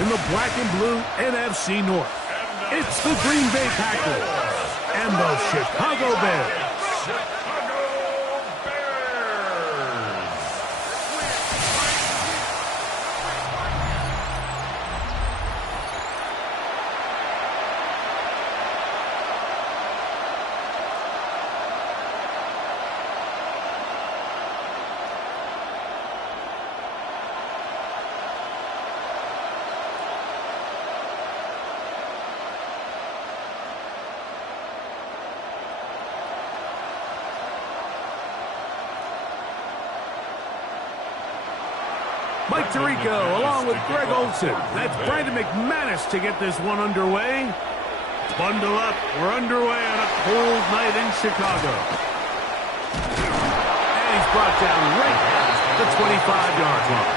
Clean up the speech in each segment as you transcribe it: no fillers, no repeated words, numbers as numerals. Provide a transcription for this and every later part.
in the black and blue NFC North. It's the Green Bay Packers and the Chicago Bears. Mike Tirico along with Greg Olsen. That's Brandon McManus to get this one underway. Bundle up. We're underway on a cold night in Chicago. And he's brought down right at the 25-yard line.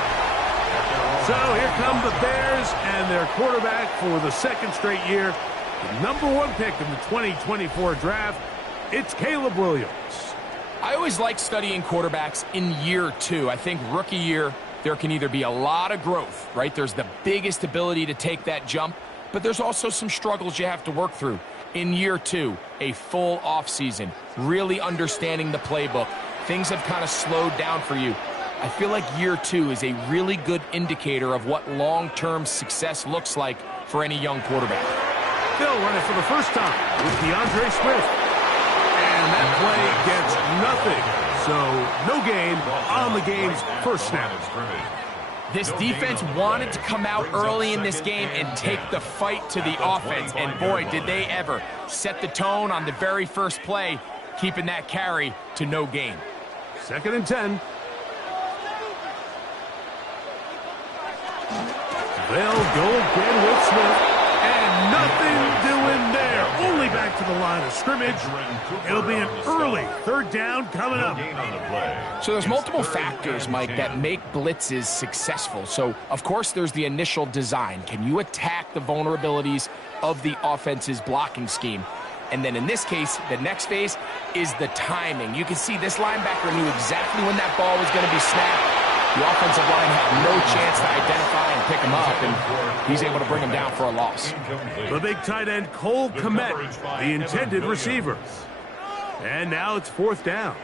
So here come the Bears and their quarterback for the second straight year. The #1 pick in the 2024 draft. It's Caleb Williams. I always like studying quarterbacks in year 2. I think rookie year, there can either be a lot of growth, right? There's the biggest ability to take that jump, but there's also some struggles you have to work through. In year 2, a full offseason, really understanding the playbook. Things have kind of slowed down for you. I feel like year 2 is a really good indicator of what long-term success looks like for any young quarterback. They'll run it for the first time with DeAndre Swift. And that play gets nothing. So, no gain on the game's first snap. This defense wanted to come out early in this game and take the fight to the offense. And boy, did they ever set the tone on the very first play, keeping that carry to no gain. 2nd and 10. They'll go again with Swift. And nothing doing there. Only back to the line of scrimmage. It'll be an early 3rd down coming up. So there's multiple factors, Mike, that make blitzes successful. So, of course, there's the initial design. Can you attack the vulnerabilities of the offense's blocking scheme? And then in this case, the next phase is the timing. You can see this linebacker knew exactly when that ball was going to be snapped. The offensive line had no chance to identify and pick him up, and he's able to bring him down for a loss. The big tight end, Cole Kmet, the intended receiver. And now it's 4th down.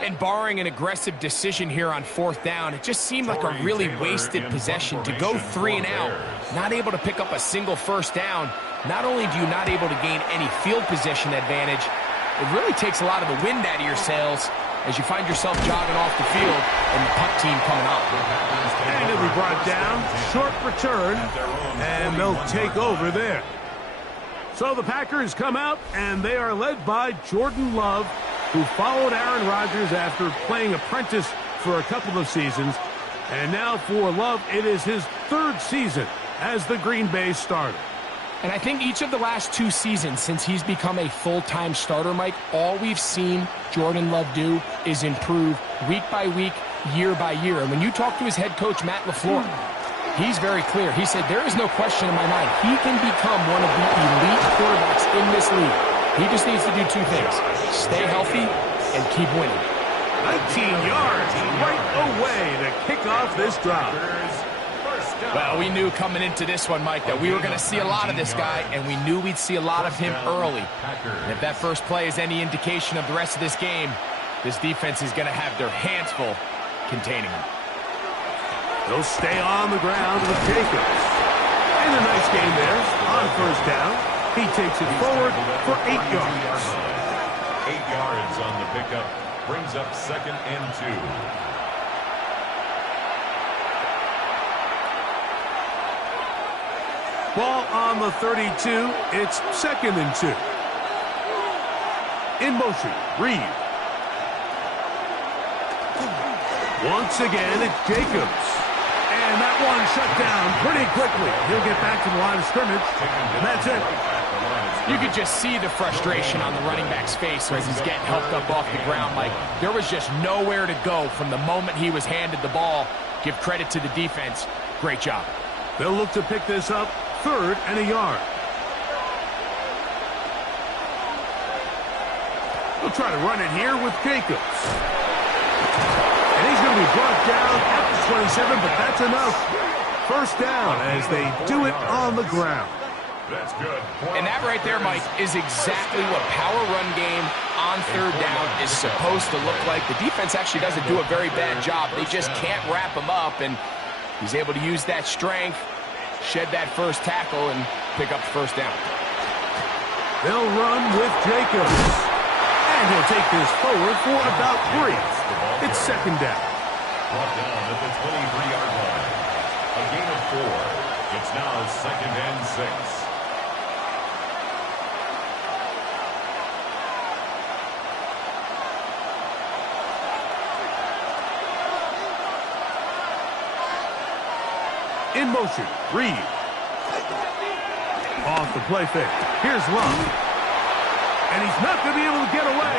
And barring an aggressive decision here on 4th down, it just seemed like a really wasted possession to go 3 and out, not able to pick up a single 1st down. Not only do you not able to gain any field position advantage, it really takes a lot of the wind out of your sails as you find yourself jogging off the field and the punt team coming up. And it'll be brought down, short return, and they'll take over there. So the Packers come out, and they are led by Jordan Love, who followed Aaron Rodgers after playing apprentice for a couple of seasons. And now for Love, it is his 3rd season as the Green Bay starter. And I think each of the last 2 seasons since he's become a full-time starter, Mike, all we've seen Jordan Love do is improve week by week, year by year. And when you talk to his head coach, Matt LaFleur, he's very clear. He said, there is no question in my mind. He can become one of the elite quarterbacks in this league. He just needs to do 2 things: stay healthy and keep winning. 19 yards right away to kick off this drive. Well, we knew coming into this one, Mike, that we were going to see a lot of this guy, and we knew we'd see a lot of him early. And if that first play is any indication of the rest of this game, this defense is going to have their hands full containing him. They'll stay on the ground with Jacobs. And a nice game there on 1st down. He takes it forward for 8 yards. 8 yards on the pickup. Brings up 2nd and 2. Ball on the 32. It's 2nd and 2. In motion, Reed. Once again, it's Jacobs. And that one shut down pretty quickly. He'll get back to the line of scrimmage, and that's it. You could just see the frustration on the running back's face as he's getting helped up off the ground. Like, there was just nowhere to go from the moment he was handed the ball. Give credit to the defense. Great job. They'll look to pick this up 3rd and a yard. They'll try to run it here with Jacobs. And he's going to be brought down at the 27, but that's enough. First down as they do it on the ground. That's good. And that right there, Mike, is exactly what power run game on third down is supposed to look like. The defense actually doesn't do a very bad job. They just can't wrap him up, and he's able to use that strength, shed that first tackle, and pick up the first down. They'll run with Jacobs. And he'll take this forward for about 3. It's second down. Brought down at the 23-yard line. A gain of 4. It's now second and 6. In motion, Reed. Off the play fake. Here's Love. And he's not going to be able to get away.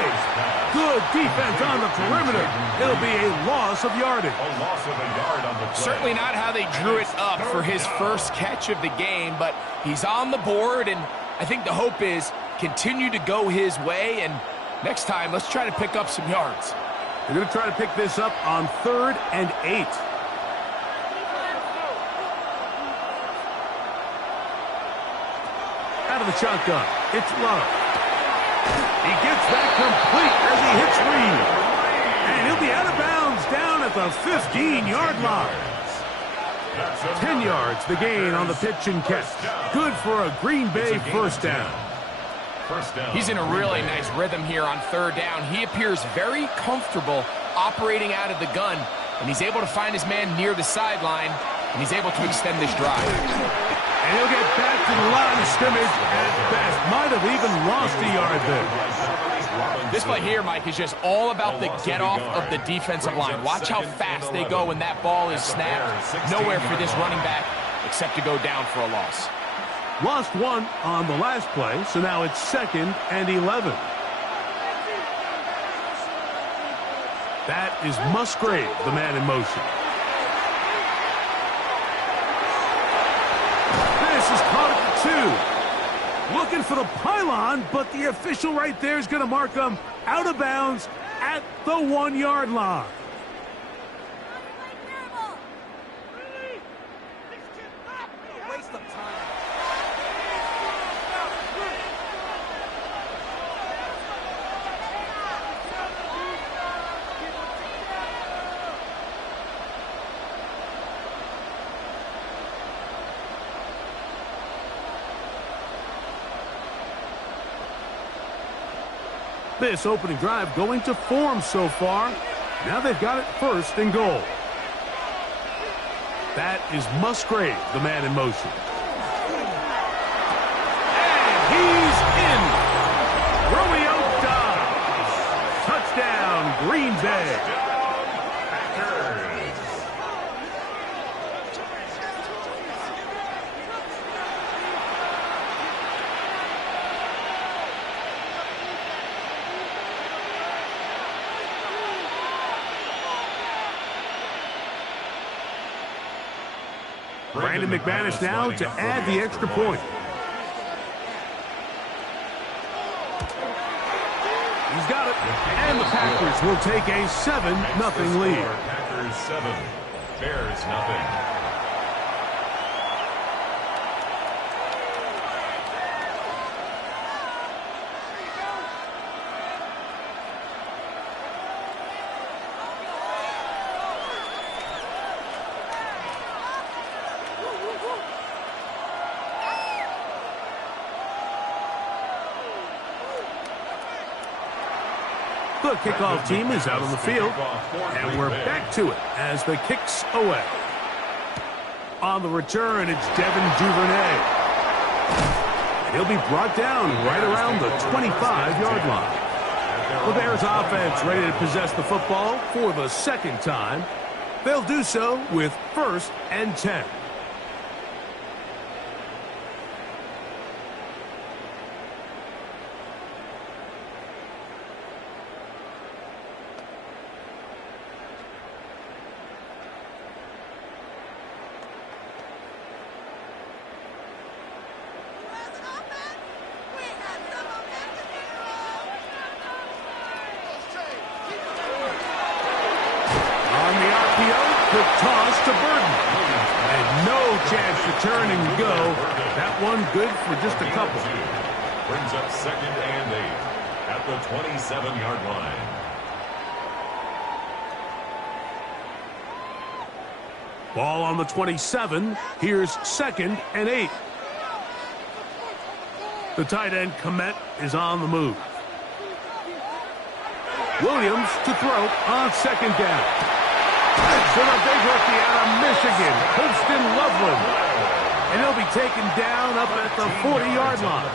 Good defense on the perimeter. It'll be a loss of yardage. A loss of a yard on the play. Certainly not how they drew it up for his first catch of the game, but he's on the board, and I think the hope is continue to go his way, and next time, let's try to pick up some yards. They're going to try to pick this up on 3rd and 8. Out of the shotgun, it's Love. He gets that complete as he hits Reed. And he'll be out of bounds down at the 15-yard line. 10 yards, the gain on the pitch and catch. Good for a Green Bay first down. He's in a really nice rhythm here on third down. He appears very comfortable operating out of the gun, and he's able to find his man near the sideline, and he's able to extend this drive. And he'll get back to the line of scrimmage at best. Might have even lost a yard there. This play here, Mike, is just all about the get-off of the defensive line. Watch how fast they go when that ball is snapped. Nowhere for this running back except to go down for a loss. Lost 1 on the last play, so now it's 2nd and 11. That is Musgrave, the man in motion. Is caught at the 2. Looking for the pylon, but the official right there is going to mark him out of bounds at the 1-yard line. Waste of time. This opening drive going to form so far. Now they've got it 1st and goal. That is Musgrave, the man in motion. And he's in. Romeo Doubs. Touchdown, Green Bay. Brandon McManus now to add the extra point. He's got it. And the Packers will take a 7-0 lead. Packers 7, Bears nothing. The kickoff team is out on the field, and we're back to it as the kick's away. On the return, it's Devin Duvernay. He'll be brought down right around the 25-yard line. The Bears offense ready to possess the football for the 2nd time. They'll do so with 1st and 10. Quick toss to Burton. And chance to turn and go. That one good for just a couple. Brings up 2nd and 8 at the 27-yard line. Ball on the 27. Here's 2nd and 8. The tight end, Komet, is on the move. Williams to throw on 2nd down. To the big rookie out of Michigan, Holston Loveland. And he'll be taken down up at the 40-yard line.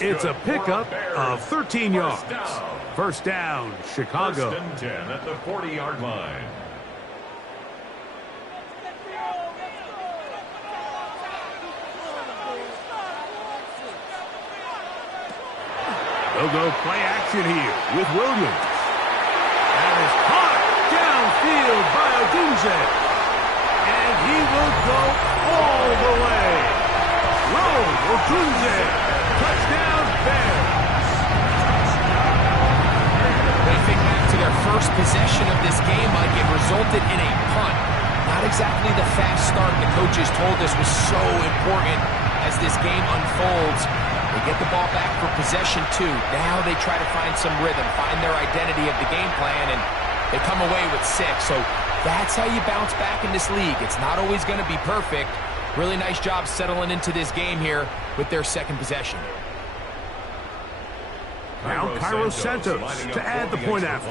It's a pickup of 13 yards. First down, Chicago. 1st and 10 at the 40-yard line. They'll go play action here with Williams. And is caught downfield by Odunze. And he will go all the way. Rome Odunze. Touchdown Bears. They think back to their first possession of this game, Mike. It resulted in a punt. Not exactly the fast start the coaches told us was so important as this game unfolds. They get the ball back for possession 2. Now they try to find some rhythm, find their identity of the game plan, and they come away with 6. So that's how you bounce back in this league. It's not always going to be perfect. Really nice job settling into this game here with their 2nd possession. Now Cairo Santos to add the point after.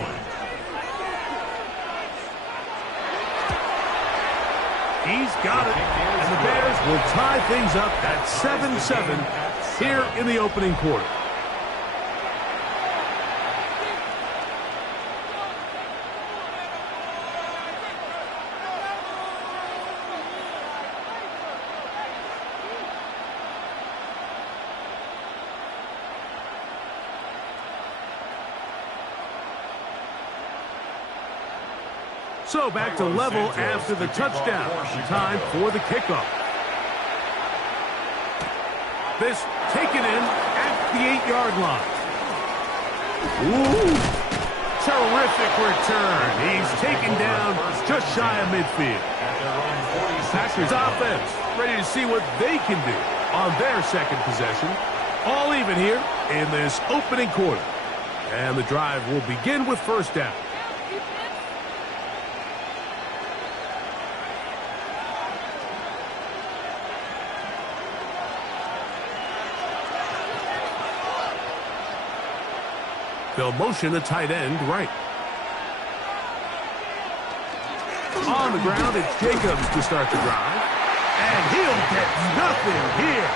He's got it, and the Bears will tie things up at 7-7 here in the opening quarter. So back to level after the touchdown. Time for the kickoff. This taken in at the 8-yard line. Ooh, terrific return. He's taken down just shy of midfield. Packers offense ready to see what they can do on their 2nd possession. All even here in this opening quarter. And the drive will begin with 1st down. They'll motion a tight end right. On the ground, it's Jacobs to start the drive. And he'll get nothing here.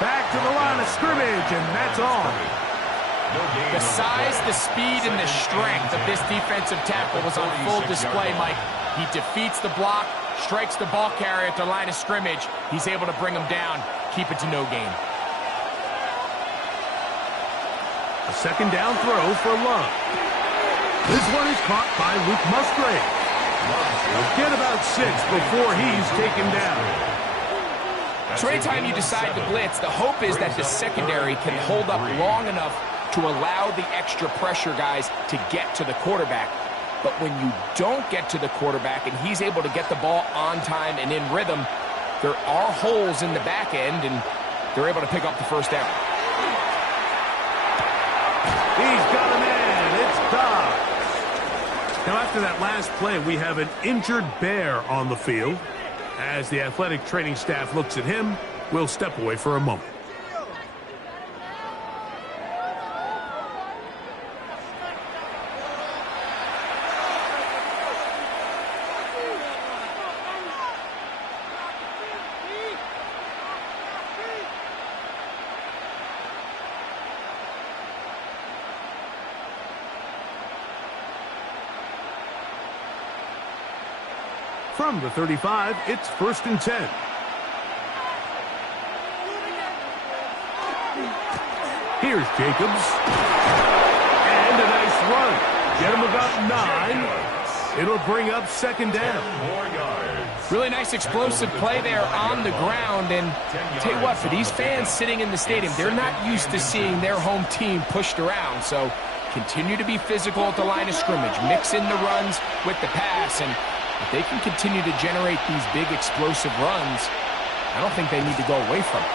Back to the line of scrimmage, and that's all. The size, the speed, and the strength of this defensive tackle was on full display, Mike. He defeats the block, strikes the ball carrier at the line of scrimmage. He's able to bring him down, keep it to no gain. A 2nd down throw for Love. This one is caught by Luke Musgrave. He'll get about 6 before he's taken down. So anytime you decide to blitz, the hope is that the secondary can hold up long enough to allow the extra pressure guys to get to the quarterback. But when you don't get to the quarterback and he's able to get the ball on time and in rhythm, there are holes in the back end, and they're able to pick up the 1st down. He's got a man. It's Dobbs. Now, after that last play, we have an injured Bear on the field. As the athletic training staff looks at him, we'll step away for a moment. From the 35, it's 1st and 10. Here's Jacobs. And a nice run. Get him about 9. It'll bring up 2nd down. Really nice explosive play there on the ground. And tell you what, for these fans sitting in the stadium, they're not used to seeing their home team pushed around. So continue to be physical at the line of scrimmage. Mix in the runs with the pass, and If they can continue to generate these big explosive runs, I don't think they need to go away from it.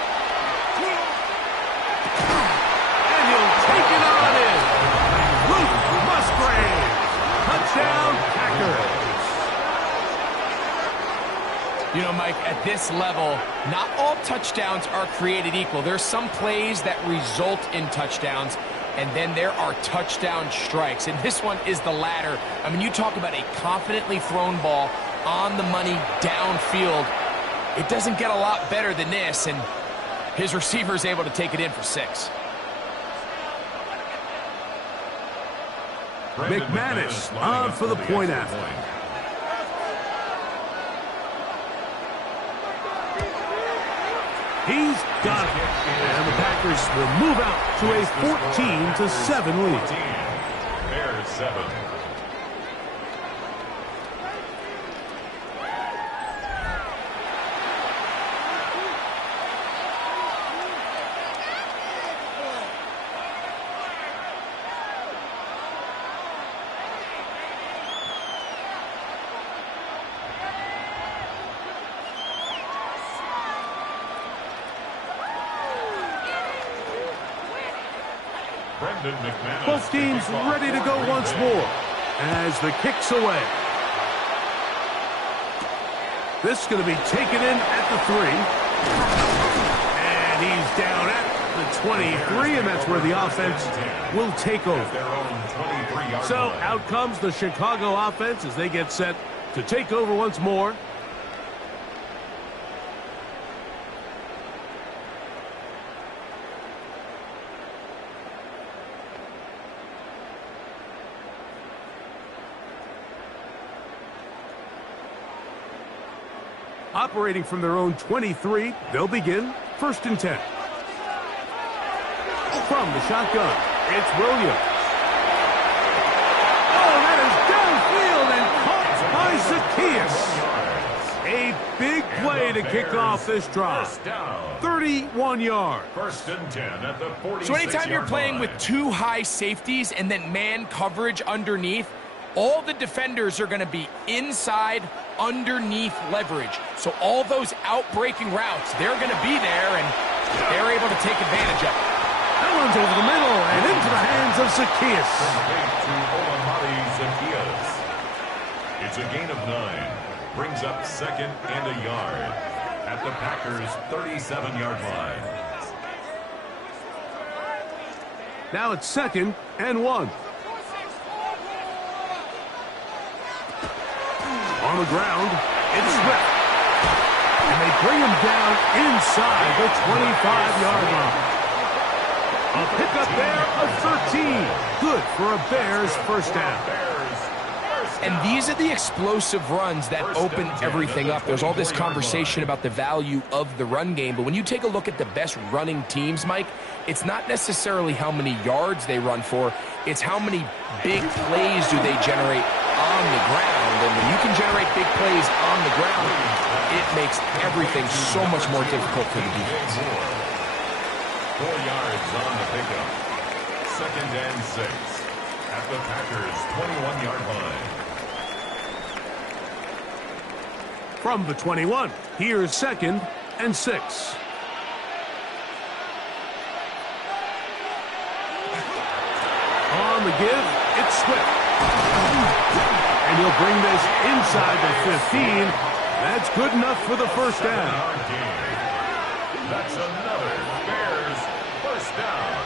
And he'll take it on in. Luke Musgrave. Touchdown, Packers. You know, Mike, at this level, not all touchdowns are created equal. There's some plays that result in touchdowns, and then there are touchdown strikes. And this one is the latter. I mean, you talk about a confidently thrown ball on the money downfield. It doesn't get a lot better than this, and his receiver is able to take it in for 6. McManus on for the point after. He's got it. And the Packers will move out to a 14-7 lead. Bears 7. Both teams ready to go once more as the kick's away. This is going to be taken in at the 3. And he's down at the 23, and that's where the offense will take over. So out comes the Chicago offense as they get set to take over once more. Operating from their own 23, they'll begin 1st and 10. From the shotgun, it's Williams. Oh, that is downfield and caught by Zaccheaus. A big play to kick off this drive. 31 yards. 1st and 10 at the 46. So anytime you're playing with 2 high safeties and then man coverage underneath, all the defenders are going to be inside, underneath leverage. So all those out-breaking routes, they're going to be there, and they're able to take advantage of it. That one's over the middle and into the hands of Zaccheaus. It's a gain of 9. Brings up 2nd and a yard at the Packers' 37-yard line. Now it's 2nd and 1. On the ground, it's Swift. And they bring him down inside the 25-yard line. A pickup there of 13. Good for a Bears first down. And these are the explosive runs that open everything up. There's all this conversation about the value of the run game, but when you take a look at the best running teams, Mike, it's not necessarily how many yards they run for, it's how many big plays do they generate on the ground. And when you can generate big plays on the ground, it makes everything so much more difficult for the defense. 4 yards on the pickup. 2nd and 6 at the Packers' 21-yard line. From the 21, here's 2nd and 6. On the give, it's Swift. And he'll bring this inside the 15. That's good enough for the first down. That's another Bears first down.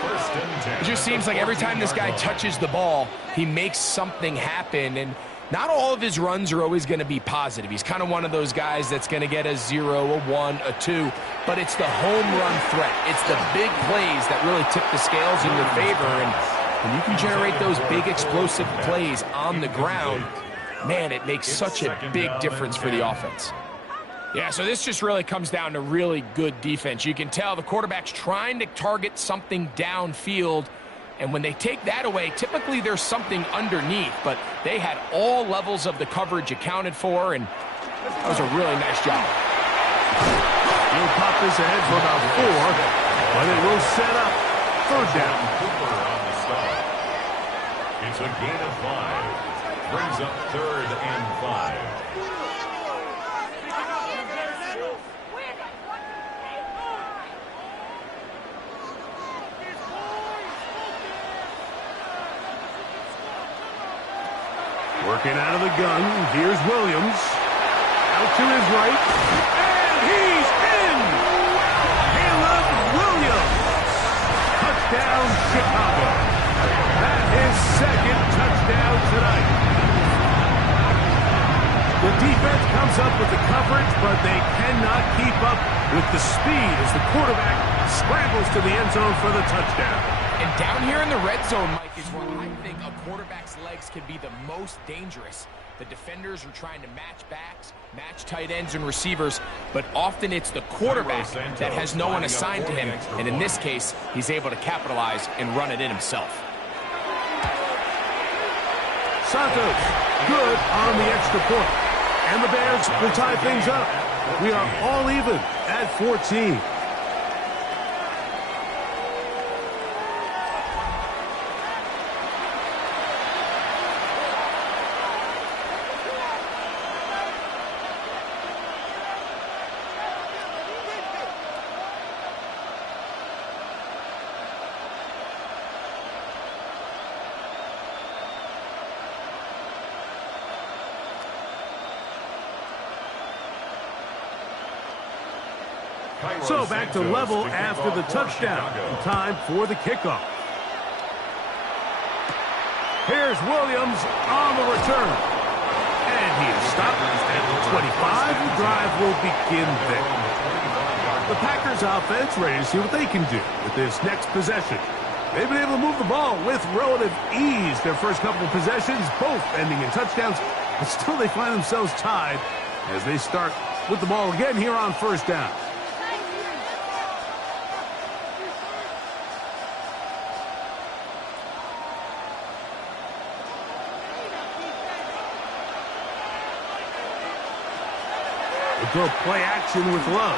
1st and 10. It just seems like every time this guy touches the ball, he makes something happen, and not all of his runs are always going to be positive. He's kind of one of those guys that's going to get a 0, a 1, a 2, but it's the home run threat. It's the big plays that really tip the scales in your favor, and when you can generate those big explosive plays on the ground, man, it makes such a big difference for the offense. Yeah, so this just really comes down to really good defense. You can tell the quarterback's trying to target something downfield, and when they take that away, typically there's something underneath, but they had all levels of the coverage accounted for, and that was a really nice job. He'll pop this ahead for about 4, but it will set up 3rd down. Cooper on the start. It's a gain of 5. Brings up 3rd and 5. Working out of the gun, here's Williams. Out to his right, and he's in! Caleb Williams! Touchdown, Chicago. That is second touchdown tonight. The defense comes up with the coverage, but they cannot keep up with the speed as the quarterback scrambles to the end zone for the touchdown. And down here in the red zone, Mike, is where I think a quarterback's legs can be the most dangerous. The defenders are trying to match backs, match tight ends and receivers, but often it's the quarterback that has no one assigned to him, and in this case, he's able to capitalize and run it in himself. Santos, good on the extra point. And the Bears will tie things up. We are all even at 14. So back to level after the touchdown. Time for the kickoff. Here's Williams on the return. And he is stopped at the 25. The drive will begin there. The Packers offense ready to see what they can do with this next possession. They've been able to move the ball with relative ease. Their first couple of possessions, both ending in touchdowns, but still they find themselves tied as they start with the ball again here on first down. Go play action with Love.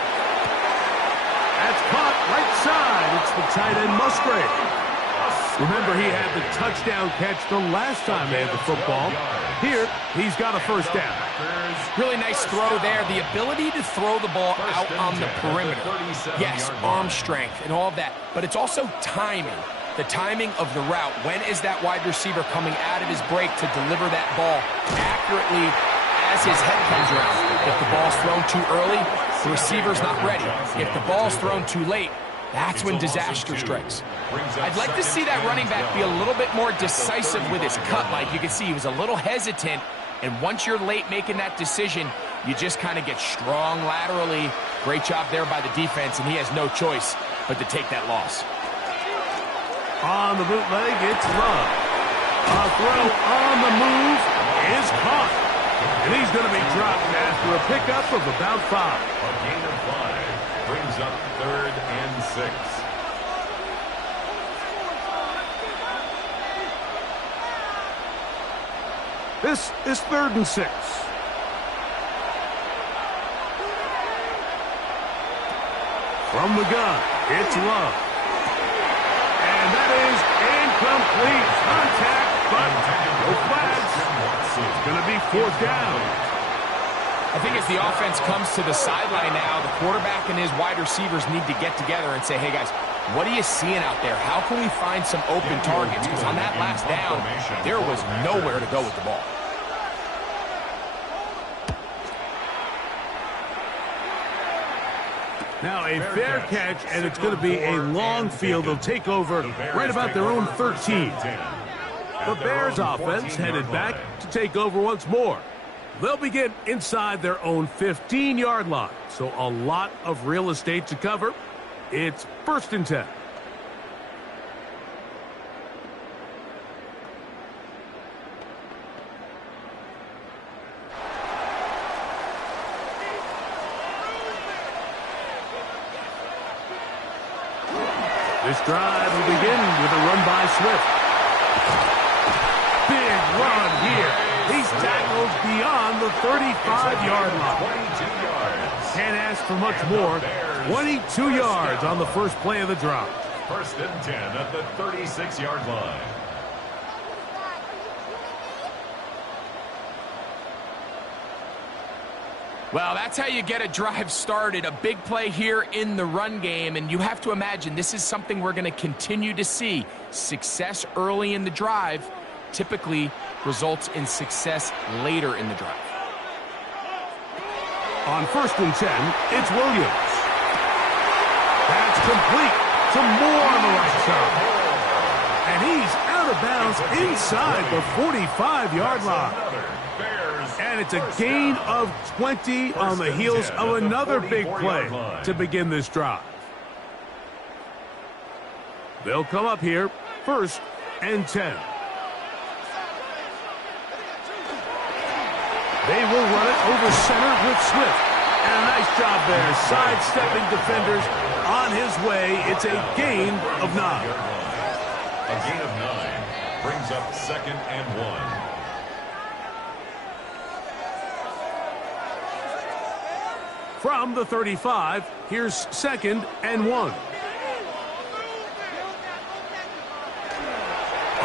That's caught right side. It's the tight end Musgrave. Remember, he had the touchdown catch the last time they had the football. Here, he's got a first down. Really nice throw there. The ability to throw the ball out on the perimeter. Yes, arm strength and all of that, but it's also timing. The timing of the route. When is that wide receiver coming out of his break to deliver that ball accurately as his head comes around? If the ball's thrown too early, the receiver's not ready. If the ball's thrown too late, that's when disaster strikes. I'd like to see that running back be a little bit more decisive with his cut, Mike. You can see he was a little hesitant, and once you're late making that decision, you just kind of get strong laterally. Great job there by the defense, and he has no choice but to take that loss. On the bootleg, it's Love. A throw on the move is caught. And he's going to be dropped after a pickup of about 5. A gain of 5 brings up 3rd and 6. This is 3rd and 6. From the gun, it's Love. And that is incomplete. Contact, but no flags. It's going to be 4th down. I think as the offense comes to the sideline now, the quarterback and his wide receivers need to get together and say, hey, guys, what are you seeing out there? How can we find some open targets? Because on that last down, there was nowhere to go with the ball. Now a fair catch, and it's going to be a long field. They'll take over right about their own 13. The Bears offense headed back to take over once more. They'll begin inside their own 15-yard line, so a lot of real estate to cover. It's 1st and 10. This drive will begin with a run by Swift. Big run here. He's tackled beyond the 35-yard line. 22 yards. Can't ask for much more. 22 yards on the first play of the drive. 1st and 10 at the 36-yard line. Well, that's how you get a drive started, a big play here in the run game, and you have to imagine this is something we're going to continue to see. Success early in the drive typically results in success later in the drive. On 1st and 10, it's Williams. That's complete to Moore on the right side. And he's out of bounds inside the 45-yard line. And it's a gain of 20 on the heels of another big play to begin this drive. They'll come up here, 1st and 10. They will run it over center with Swift. And a nice job there, sidestepping defenders on his way. It's a gain of 9. A gain of 9 brings up 2nd and 1. From the 35, here's 2nd and 1. A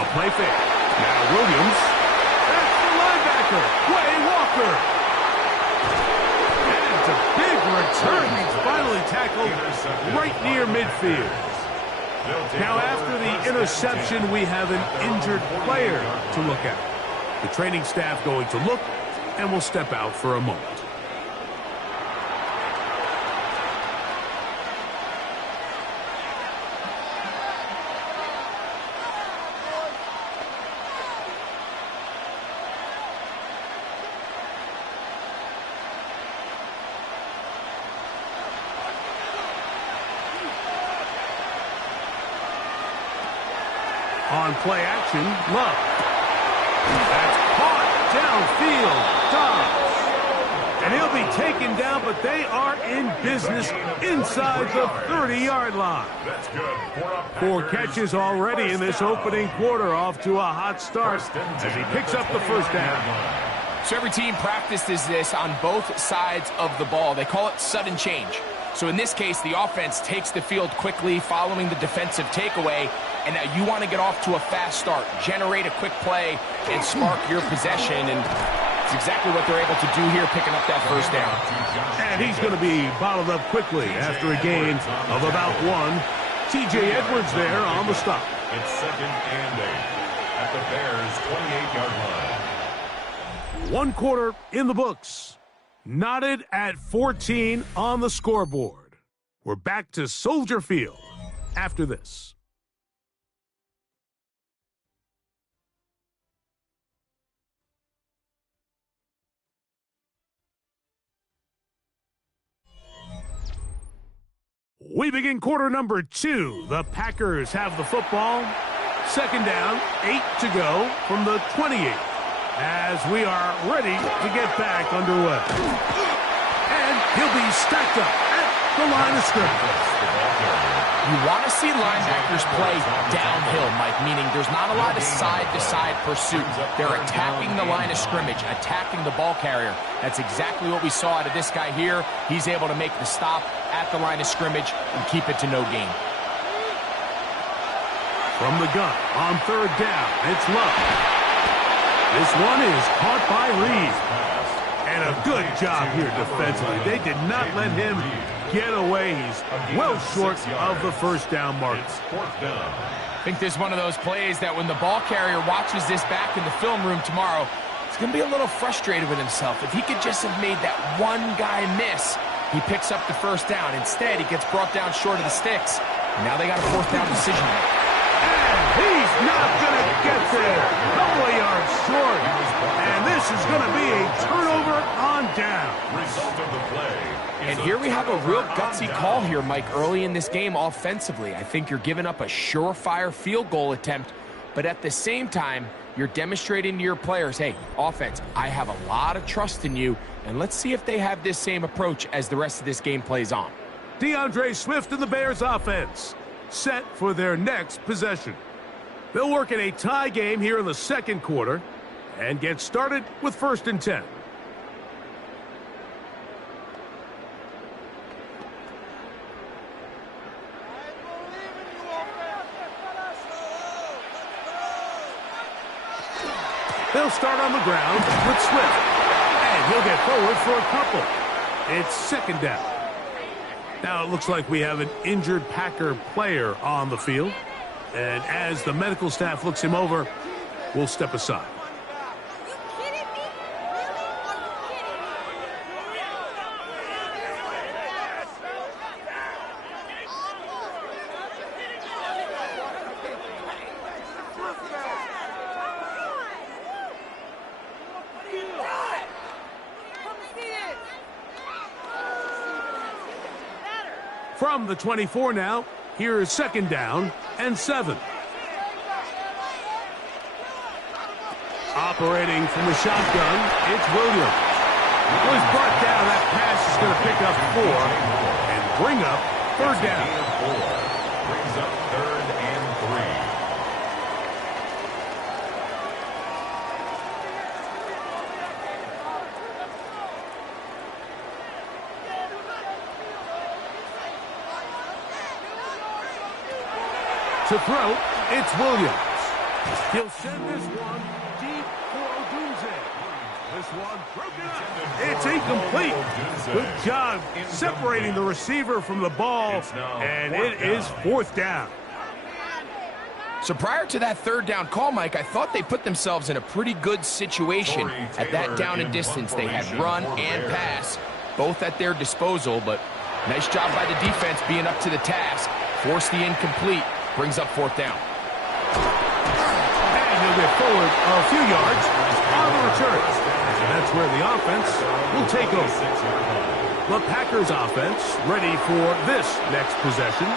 play fake. Now Williams. That's the linebacker, Quay Walker. And it's a big return. He's finally tackled right near midfield. Now after the interception, we have an injured player to look at. The training staff going to look and will step out for a moment. On play action, Love. That's caught downfield. Dobbs. And he'll be taken down, but they are in business inside the 30-yard line. That's good. 4 catches already in this opening quarter, off to a hot start as he picks up the 1st down. So every team practices this on both sides of the ball. They call it sudden change. So in this case, the offense takes the field quickly following the defensive takeaway, and now you want to get off to a fast start, generate a quick play, and spark your possession, and it's exactly what they're able to do here, picking up that 1st down. And he's going to be bottled up quickly after a gain of about 1. T.J. Edwards there on the stop. It's 2nd and 8 at the Bears' 28-yard line. 1 quarter in the books. Knotted at 14 on the scoreboard. We're back to Soldier Field after this. We begin quarter number 2. The Packers have the football. 2nd down, 8 to go from the 28. As we are ready to get back underway. And he'll be stacked up at the line of scrimmage. You want to see linebackers play downhill, Mike, meaning there's not a lot of side-to-side pursuit. They're attacking the line of scrimmage, attacking the ball carrier. That's exactly what we saw out of this guy here. He's able to make the stop at the line of scrimmage and keep it to no gain. From the gun on 3rd down, it's Love. This one is caught by Reed. And a good job here defensively. They did not let him get away. He's well short of the 1st down mark. I think this is one of those plays that when the ball carrier watches this back in the film room tomorrow, he's going to be a little frustrated with himself. If he could just have made that one guy miss, he picks up the 1st down. Instead, he gets brought down short of the sticks. Now they got a 4th down decision. And he's not going to get there. Couple of yards short. And this is going to be a turnover on down. Result of the play. And here we have a real gutsy call here, Mike, early in this game offensively. I think you're giving up a surefire field goal attempt, but at the same time, you're demonstrating to your players, hey, offense, I have a lot of trust in you, and let's see if they have this same approach as the rest of this game plays on. DeAndre Swift and the Bears offense set for their next possession. They'll work in a tie game here in the 2nd quarter and get started with 1st and 10. They'll start on the ground with Swift. And he'll get forward for a couple. It's second down. Now it looks like we have an injured Packer player on the field. And as the medical staff looks him over, we'll step aside. From the 24 now, here is second down and 7. Operating from the shotgun, it's Williams. Was brought down. That pass is going to pick up 4 and bring up third down. Brings up 3rd and 3. To throw, it's Williams. He'll send this one deep for Odunze. This one broken up. It's incomplete. Good job separating the receiver from the ball, and it is 4th down. So prior to that 3rd down call, Mike, I thought they put themselves in a pretty good situation at that down and distance. They had run and pass, both at their disposal, but nice job by the defense being up to the task. Force the incomplete. Brings up 4th down. And he'll get forward a few yards on the return. And that's where the offense will take over. The Packers offense ready for this next possession.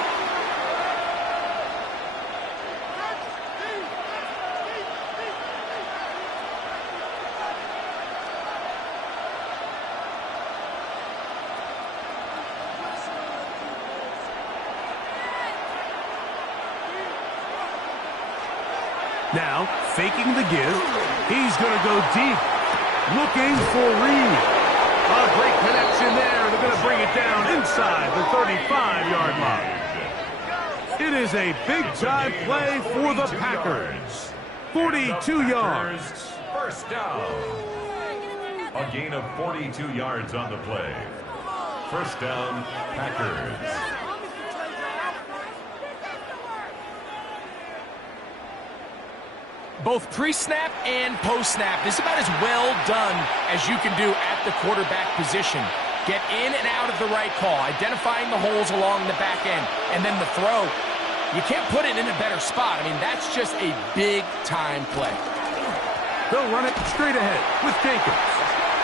Now, faking the give, he's going to go deep, looking for Reed. A great connection there. They're going to bring it down inside the 35-yard line. It is a big-time play for the Packers. 42 yards. First down. A gain of 42 yards on the play. First down, Packers. Both pre-snap and post-snap, this is about as well done as you can do at the quarterback position. Get in and out of the right call, identifying the holes along the back end, and then the throw. You can't put it in a better spot. I mean, that's just a big-time play. They'll run it straight ahead with Jacobs.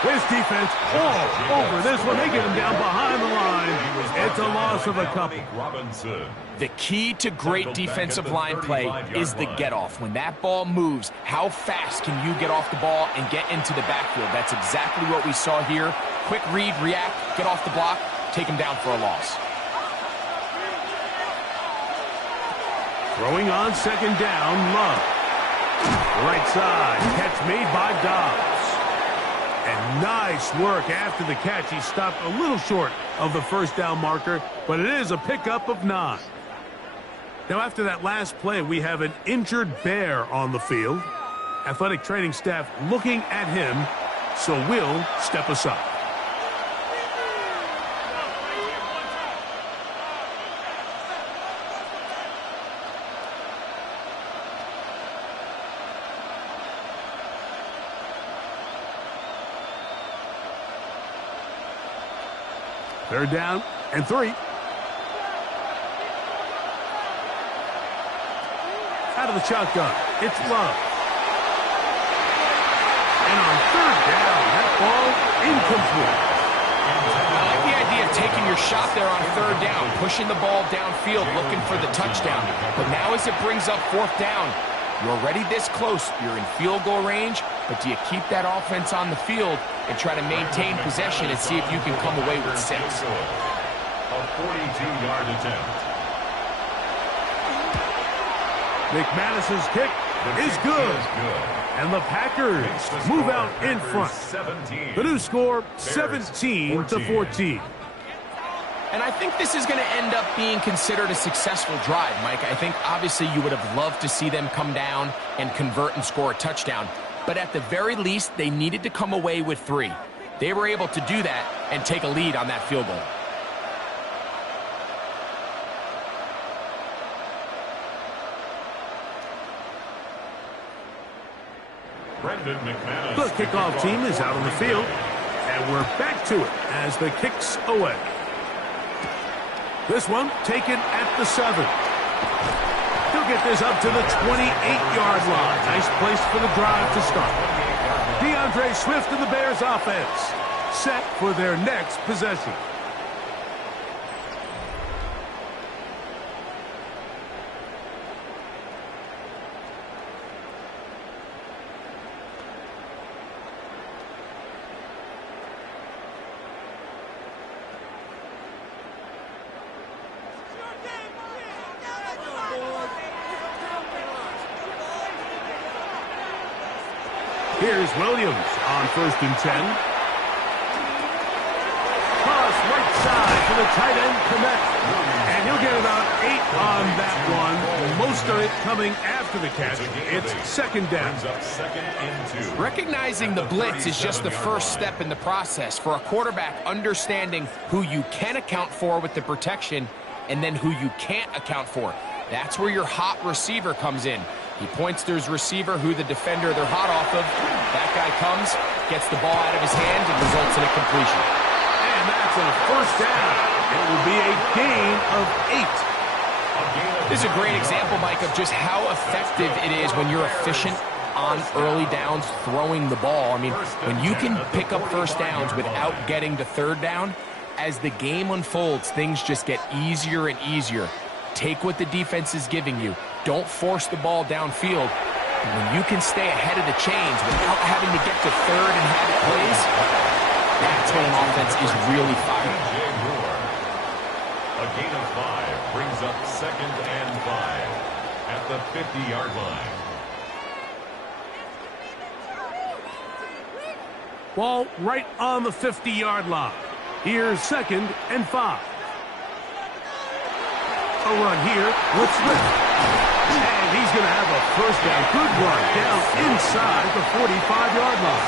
This defense all over this one. They get him down behind the line. It's a loss of a couple. The key to great defensive line play is the get-off. When that ball moves, how fast can you get off the ball and get into the backfield? That's exactly what we saw here. Quick read, react, get off the block, take him down for a loss. Throwing on second down, Love. Right side, catch made by Dobbs. And nice work after the catch. He stopped a little short of the first down marker, but it is a pickup of 9. Now, after that last play, we have an injured Bear on the field. Athletic training staff looking at him, so we'll step aside. Third down and 3. Out of the shotgun, it's Love. And on third down, that ball incomplete. I like the idea of taking your shot there on third down, pushing the ball downfield, looking for the touchdown. But now as it brings up 4th down, you're already this close. You're in field goal range, but do you keep that offense on the field and try to maintain possession and see if you can come away with 6? A 42-yard attempt. McManus's kick is good. And the Packers move out in front. The new score, 17-14. And I think this is going to end up being considered a successful drive, Mike. I think obviously you would have loved to see them come down and convert and score a touchdown. But at the very least, they needed to come away with 3. They were able to do that and take a lead on that field goal. The kickoff team is out on the field, and we're back to it as the kick's away. This one taken at the 7. He'll get this up to the 28-yard line. Nice place for the drive to start. DeAndre Swift and the Bears offense set for their next possession. Here's Williams on 1st and 10. Cross right side to the tight end, Kmet. And he'll get about 8 on that one. Most of it coming after the catch. It's 2nd down. Recognizing the blitz is just the first step in the process for a quarterback understanding who you can account for with the protection and then who you can't account for. That's where your hot receiver comes in. He points to his receiver, who the defender they're hot off of. That guy comes, gets the ball out of his hand, and results in a completion. And that's a 1st down. It will be a gain of 8. This is a great example, Mike, of just how effective it is when you're efficient on early downs throwing the ball. I mean, when you can pick up 1st downs without getting to 3rd down, as the game unfolds, things just get easier and easier. Take what the defense is giving you. Don't force the ball downfield. And when you can stay ahead of the chains without having to get to 3rd and have it plays, that's when an offense is really firing. A gain of 5 brings up 2nd and 5 at the 50-yard line. Ball right on the 50-yard line. Here's 2nd and 5. A run here with Swift. And he's going to have a 1st down. Good run down inside the 45-yard line.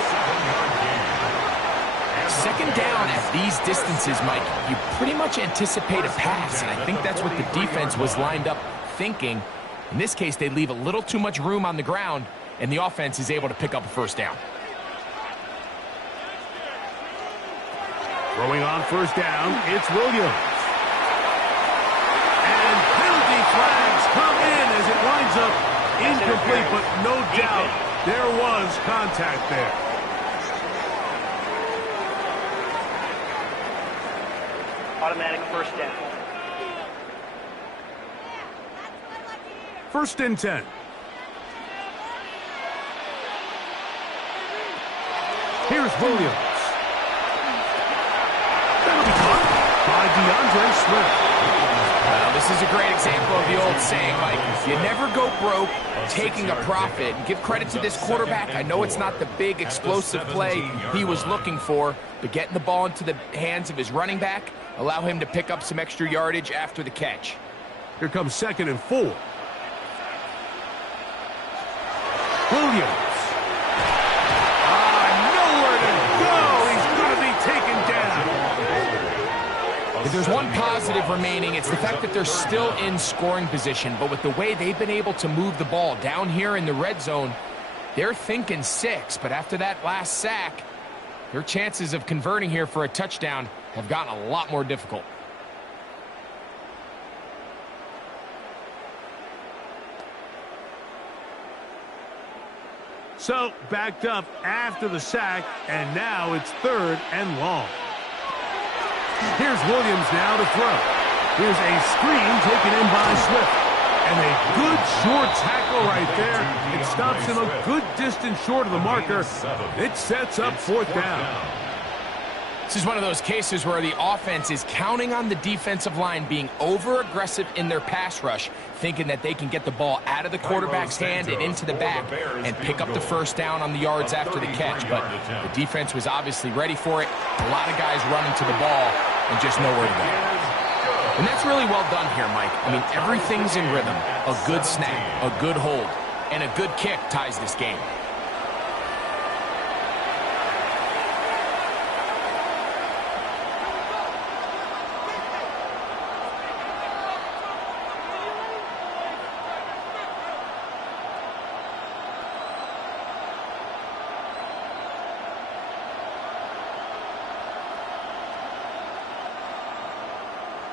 2nd down at these distances, Mike, you pretty much anticipate a pass, and I think that's what the defense was lined up thinking. In this case, they leave a little too much room on the ground, and the offense is able to pick up a 1st down. Throwing on 1st down, it's Williams. Flags come in as it winds up incomplete, but no doubt there was contact there. Automatic 1st down. 1st and 10. Here's Williams. That'll be caught by DeAndre Swift. Well, this is a great example of the old saying, Mike. You never go broke taking a profit. And give credit to this quarterback. I know it's not the big explosive play he was looking for, but getting the ball into the hands of his running back allow him to pick up some extra yardage after the catch. Here comes 2nd and 4. Williams. Nowhere to go. He's going to be taken down. If there's one positive remaining, it's the fact that they're still in scoring position. But with the way they've been able to move the ball down here in the red zone, they're thinking 6. But after that last sack, their chances of converting here for a touchdown have gotten a lot more difficult. So, backed up after the sack, and now it's 3rd and long. Here's Williams now to throw. Here's a screen taken in by Swift. And a good short tackle right there. It stops him a good distance short of the marker. It sets up 4th down. This is one of those cases where the offense is counting on the defensive line being over-aggressive in their pass rush, thinking that they can get the ball out of the quarterback's hand and into the back and pick up the 1st down on the yards after the catch. But the defense was obviously ready for it. A lot of guys running to the ball and just nowhere to go. And that's really well done here, Mike. I mean, everything's in rhythm. A good snap, a good hold, and a good kick ties this game.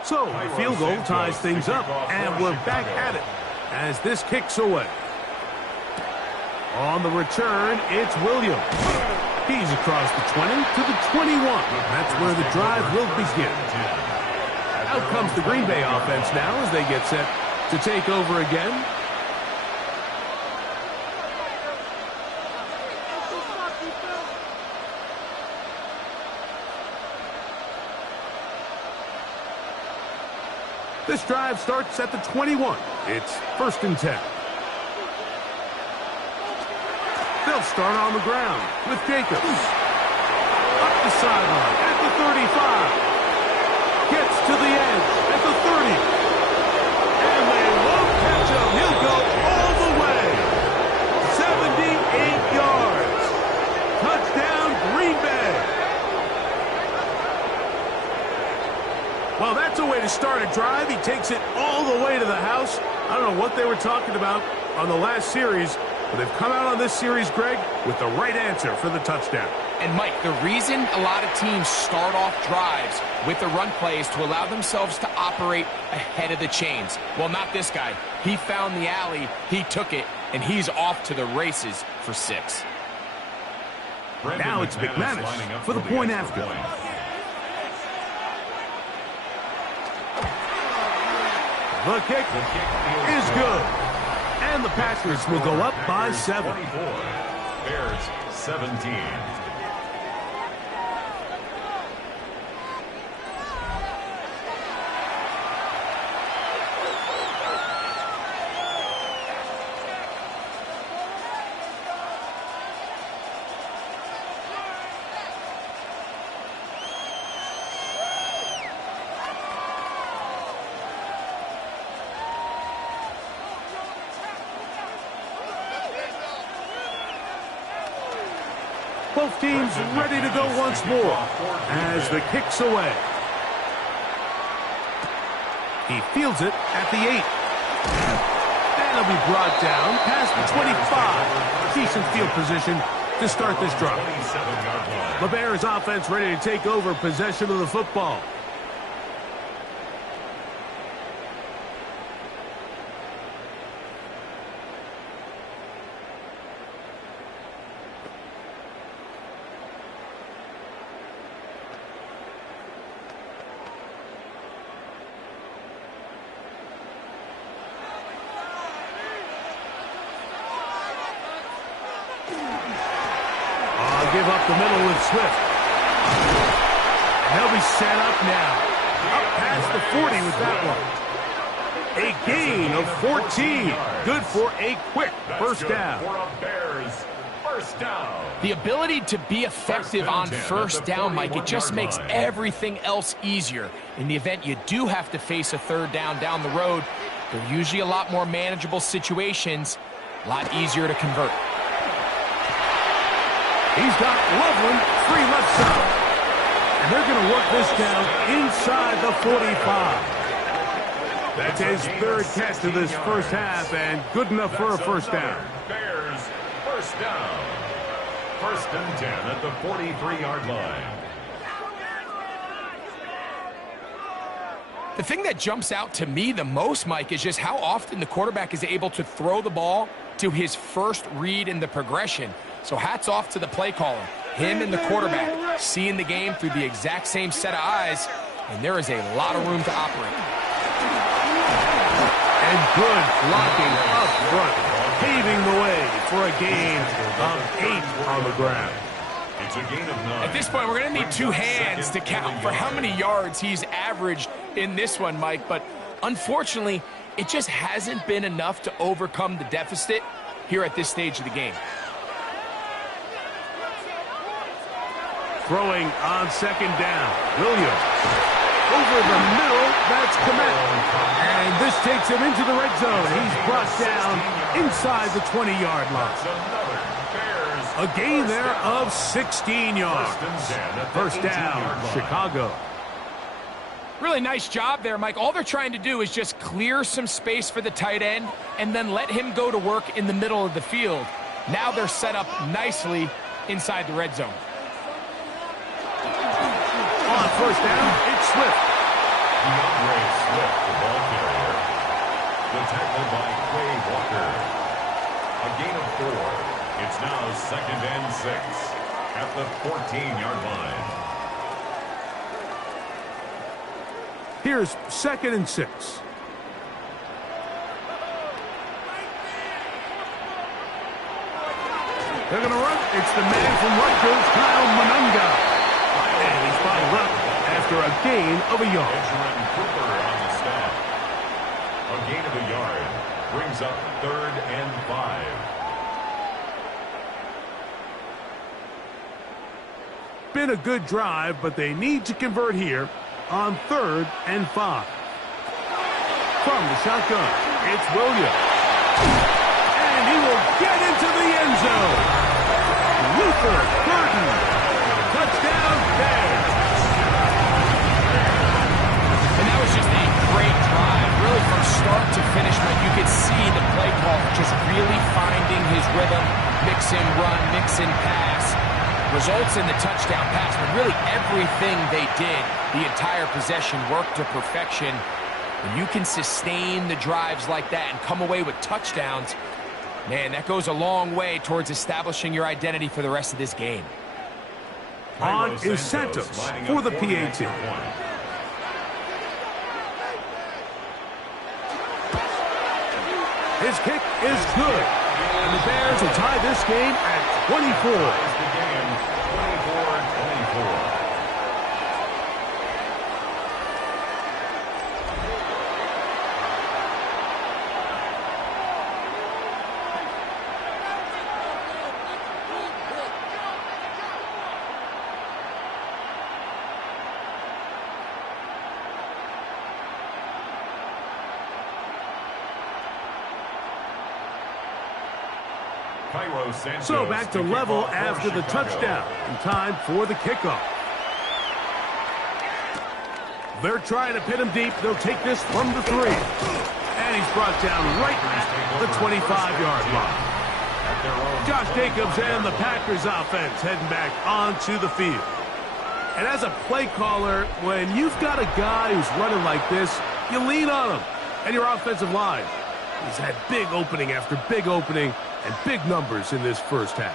So the field goal ties things up, and we're back at it as this kicks away. On the return, it's Williams. He's across the 20 to the 21. That's where the drive will begin. Out comes the Green Bay offense now as they get set to take over again. This drive starts at the 21. It's 1st and 10. They'll start on the ground with Jacobs. Up the sideline at the 35. Gets to the edge at the 30. And they won't catch him. He'll go all the way. 78 yards. Touchdown, Green Bay. Well, that's a way to start a drive. He takes it all the way to the house. I don't know what they were talking about on the last series, but they've come out on this series, Greg, with the right answer for the touchdown. And, Mike, the reason a lot of teams start off drives with the run play is to allow themselves to operate ahead of the chains. Well, not this guy. He found the alley, he took it, and he's off to the races for 6. Now it's McManus for the point after. The kick is good. And the Packers will go up by 7. 24, Bears 17. Both teams ready to go once more as the kick's away. He fields it at the 8. And he'll be brought down past the 25. Decent field position to start this drive. The Bears offense ready to take over possession of the football. Give up the middle with Swift. And they'll be set up now. Up past the 40 with that one. A gain of 14. Good for a quick first down. The ability to be effective on first down, Mike, it just makes everything else easier. In the event you do have to face a 3rd down the road, they're usually a lot more manageable situations, a lot easier to convert. He's got Loveland free left side. And they're going to work this down inside the 45. That's his 3rd catch of this first half, and good enough for a first down. Bears first down. 1st and 10 at the 43-yard line. The thing that jumps out to me the most, Mike, is just how often the quarterback is able to throw the ball to his first read in the progression. So hats off to the play caller. Him and the quarterback seeing the game through the exact same set of eyes, and there is a lot of room to operate. And good blocking up front, paving the way for a gain of 8 on the ground. It's a gain of 9. At this point, we're going to need 2 hands to count for how many yards he's averaged in this one, Mike. But unfortunately, it just hasn't been enough to overcome the deficit here at this stage of the game. Throwing on 2nd down. Williams. Over the middle, that's Kmet. And this takes him into the red zone. He's brought down inside the 20-yard line. A gain there of 16 yards. First down, Chicago. Really nice job there, Mike. All they're trying to do is just clear some space for the tight end and then let him go to work in the middle of the field. Now they're set up nicely inside the red zone. On first down, it's Swift. at the 14-yard line. Here's 2nd and 6. They're going to run. It's the man from Rutgers, Kyle Monunga. And he's followed up after a gain of a yard. Benjamin Cooper on the stop. A gain of a yard brings up 3rd and 5. Been a good drive, but they need to convert here on 3rd and 5. From the shotgun, it's Williams. And he will get into the end zone. Luther Burden. Touchdown Bears. And that was just a great drive. Really from start to finish, but you could see the play call just really finding his rhythm. Mix and run, mix and pass. Results in the touchdown pass, but really everything they did, the entire possession worked to perfection. When you can sustain the drives like that and come away with touchdowns, man, that goes a long way towards establishing your identity for the rest of this game. On is Santos for the PAT. His kick is good. And the Bears will tie this game at 24. So back to level after the touchdown. In time for the kickoff. They're trying to pin him deep. They'll take this from the 3. And he's brought down right at the 25-yard line. Josh Jacobs and the Packers offense heading back onto the field. And as a play caller, when you've got a guy who's running like this, you lean on him. And your offensive line. He's had big opening after big opening and big numbers in this first half.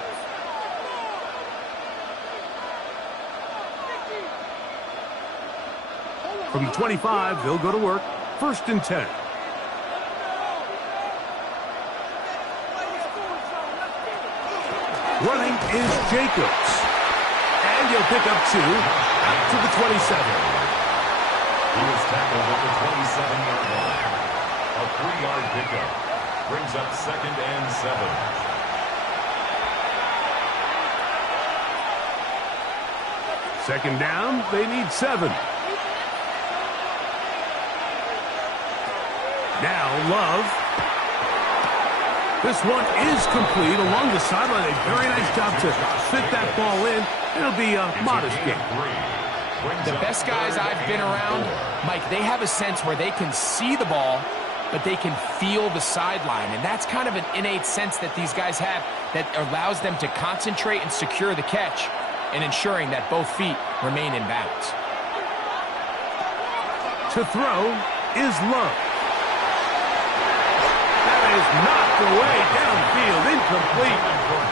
From the 25, they'll go to work. 1st and 10. Running is Jacobs. And he'll pick up 2 out to the 27. He was tackled at the 27-yard line. A 3-yard pickup brings up 2nd and 7. Second down, they need 7. Now Love. This one is complete along the sideline. A very nice job to fit that ball in. It'll be a modest game. The best guys I've been around, Mike, they have a sense where they can see the ball, but they can feel the sideline. And that's kind of an innate sense that these guys have that allows them to concentrate and secure the catch and ensuring that both feet remain in bounds. To throw is Love. That is knocked away downfield, incomplete.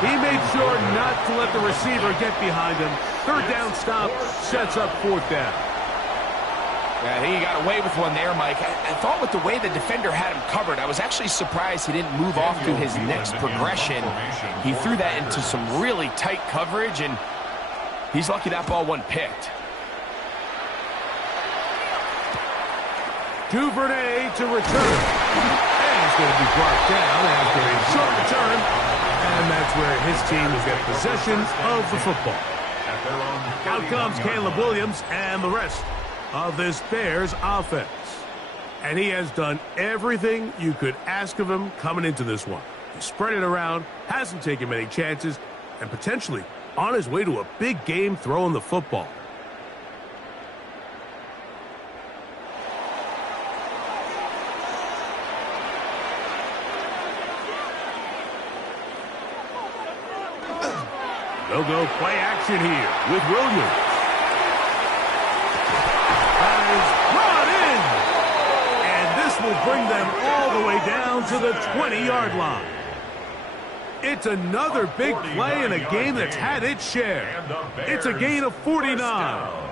He made sure not to let the receiver get behind him. 3rd down stop sets up 4th down. Yeah, I think he got away with one there, Mike. I thought with the way the defender had him covered, I was actually surprised he didn't move off to his next progression. He threw that into some really tight coverage, and he's lucky that ball wasn't picked. Duvernay to return. And he's going to be brought down after a short return. And that's where his team will get possession of the football. Out comes Caleb Williams and the rest of this Bears offense. And he has done everything you could ask of him coming into this one. He spread it around, hasn't taken many chances, and potentially on his way to a big game throwing the football. They'll go play action here with Williams. That is brought in. And this will bring them all the way down to the 20-yard line. It's another big play in a game that's had its share. It's a gain of 49.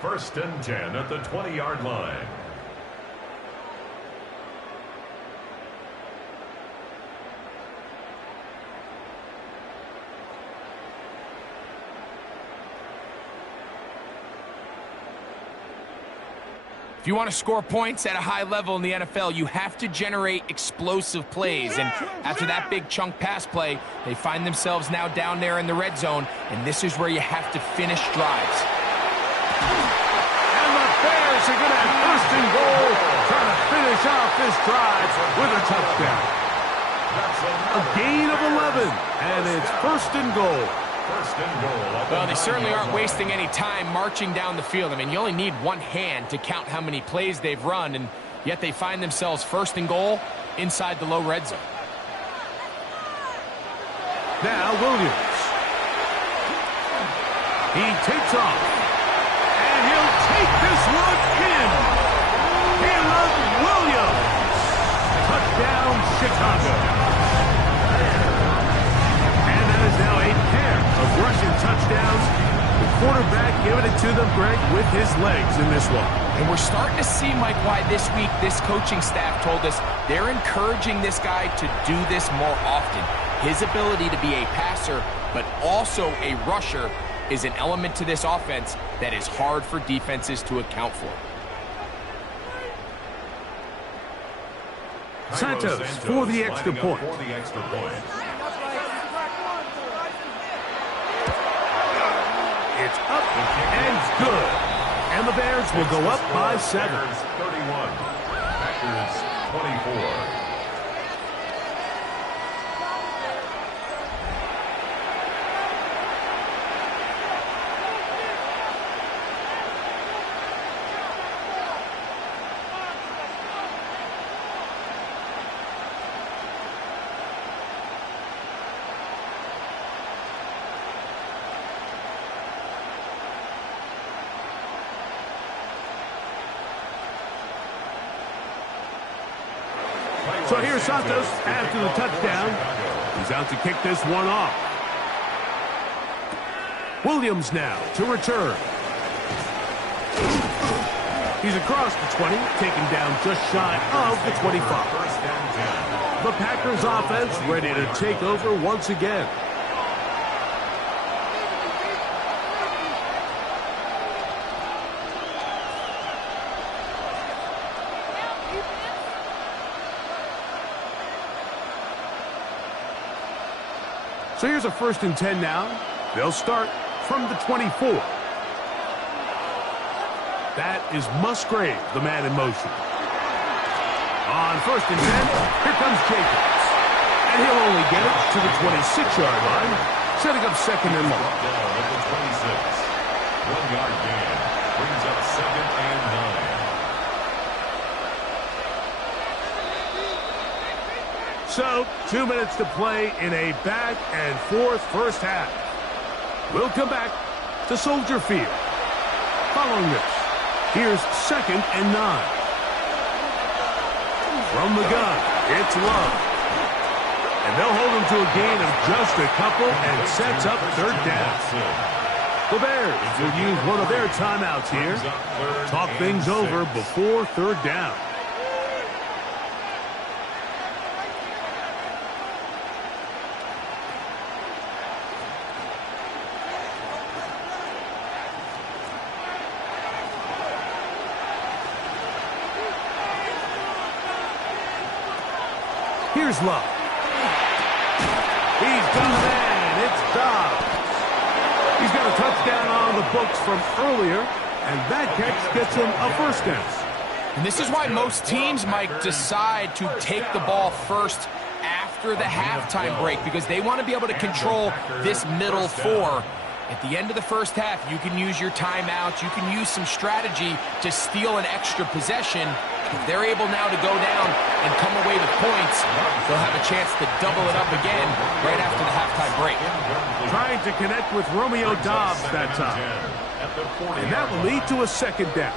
First and 10 at the 20-yard line. If you want to score points at a high level in the NFL, you have to generate explosive plays. And after that big chunk pass play, they find themselves now down there in the red zone, and this is where you have to finish drives. And the Bears are going to have first and goal, trying to finish off this drive with a touchdown. A gain of 11, and it's first and goal. Well, they certainly aren't wasting any time marching down the field. I mean, you only need one hand to count how many plays they've run, and yet they find themselves first and goal inside the low red zone. Now Williams. He takes off, and he'll take this one in. Caleb Williams. Touchdown, Chicago. Now a pair of rushing touchdowns. The quarterback giving it to them, Greg, with his legs in this one. And we're starting to see, Mike, why this week this coaching staff told us they're encouraging this guy to do this more often. His ability to be a passer, but also a rusher, is an element to this offense that is hard for defenses to account for. Santos for the extra point. It's up and good. And the Bears will go up by 7. 31. Packers 24. So here's Santos after the touchdown. He's out to kick this one off. Williams now to return. He's across the 20, taken down just shy of the 25. The Packers offense ready to take over once again. So here's a first and 10 now. They'll start from the 24. That is Musgrave, the man in motion. On first and 10, here comes Jacobs. And he'll only get it to the 26-yard line, setting up second and long. Down at the 26. 1-yard gain brings up second and 9. So, 2 minutes to play in a back-and-forth first half. We'll come back to Soldier Field. Following this, here's second and 9. From the gun, it's Love. And they'll hold him to a gain of just a couple and sets up third down. The Bears will use one of their timeouts here. Talk things over before third down. Here's Love. He's done that. It's Dobbs. He's got a touchdown on the books from earlier, and that catch gets him a first down. And this is why most teams, Mike, decide to take the ball first after the halftime break, because they want to be able to control this middle four. At the end of the first half, you can use your timeouts. You can use some strategy to steal an extra possession. If they're able now to go down and come away with points, they'll have a chance to double it up again right after the halftime break. Trying to connect with Romeo Dobbs that time. And that will lead to a second down.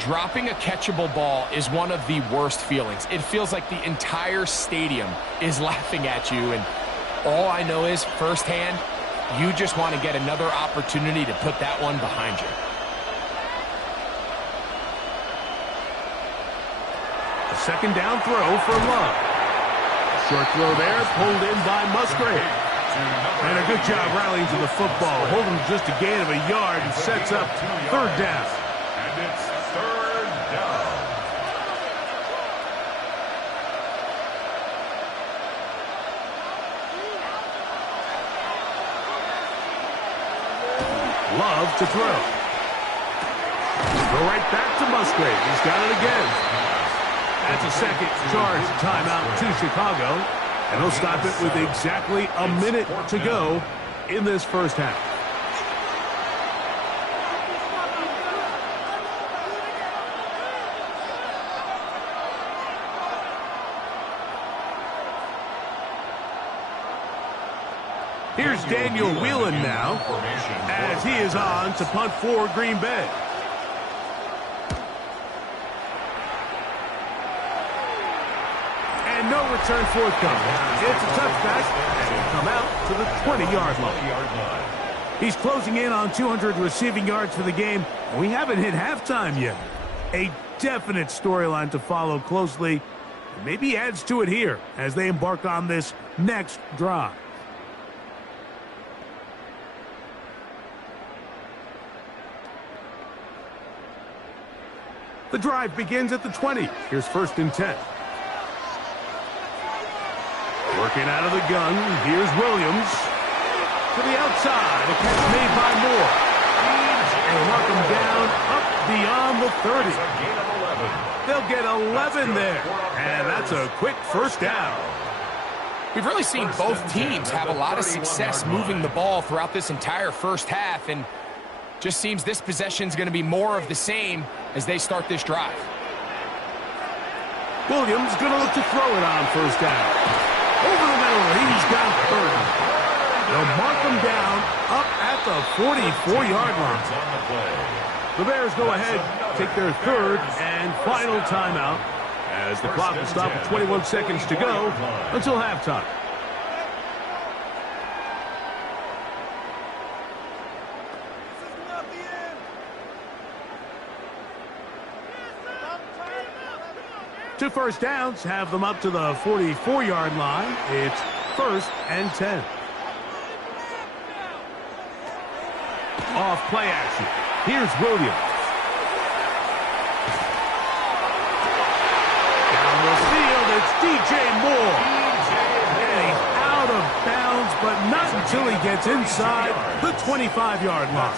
Dropping a catchable ball is one of the worst feelings. It feels like the entire stadium is laughing at you, and all I know is firsthand, you just want to get another opportunity to put that one behind you. A second down throw for Love. Short throw there, pulled in by Musgrave. And a good job rallying to the football, holding just a gain of a yard and sets up third down. And it's third down. Love to throw. Go right back to Musgrave. He's got it again. That's a second charge timeout to Chicago. And they'll stop it with exactly a minute to go in this first half. Here's Daniel Whelan now, as he is on to punt for Green Bay. And no return forthcoming. It's a touchback, and it'll come out to the 20-yard line. He's closing in on 200 receiving yards for the game, and we haven't hit halftime yet. A definite storyline to follow closely. Maybe adds to it here as they embark on this next drive. The drive begins at the 20. Here's first and 10. Working out of the gun, here's Williams. To the outside, a catch made by Moore. And mark him down up beyond the 30. They'll get 11 there. And that's a quick first down. We've really seen both teams have a lot of success moving the ball throughout this entire first half, and just seems this possession's going to be more of the same as they start this drive. Williams going to look to throw it on first down. Over the middle, he's got 30. They'll mark him down up at the 44-yard line. The Bears go ahead, take their third and final timeout as the clock will stop at 21 seconds to go until halftime. Two first downs have them up to the 44-yard line. It's first and 10. Off play action. Here's Williams. Down the field, it's DJ Moore. And he's out of bounds, but not until he gets inside the 25-yard line.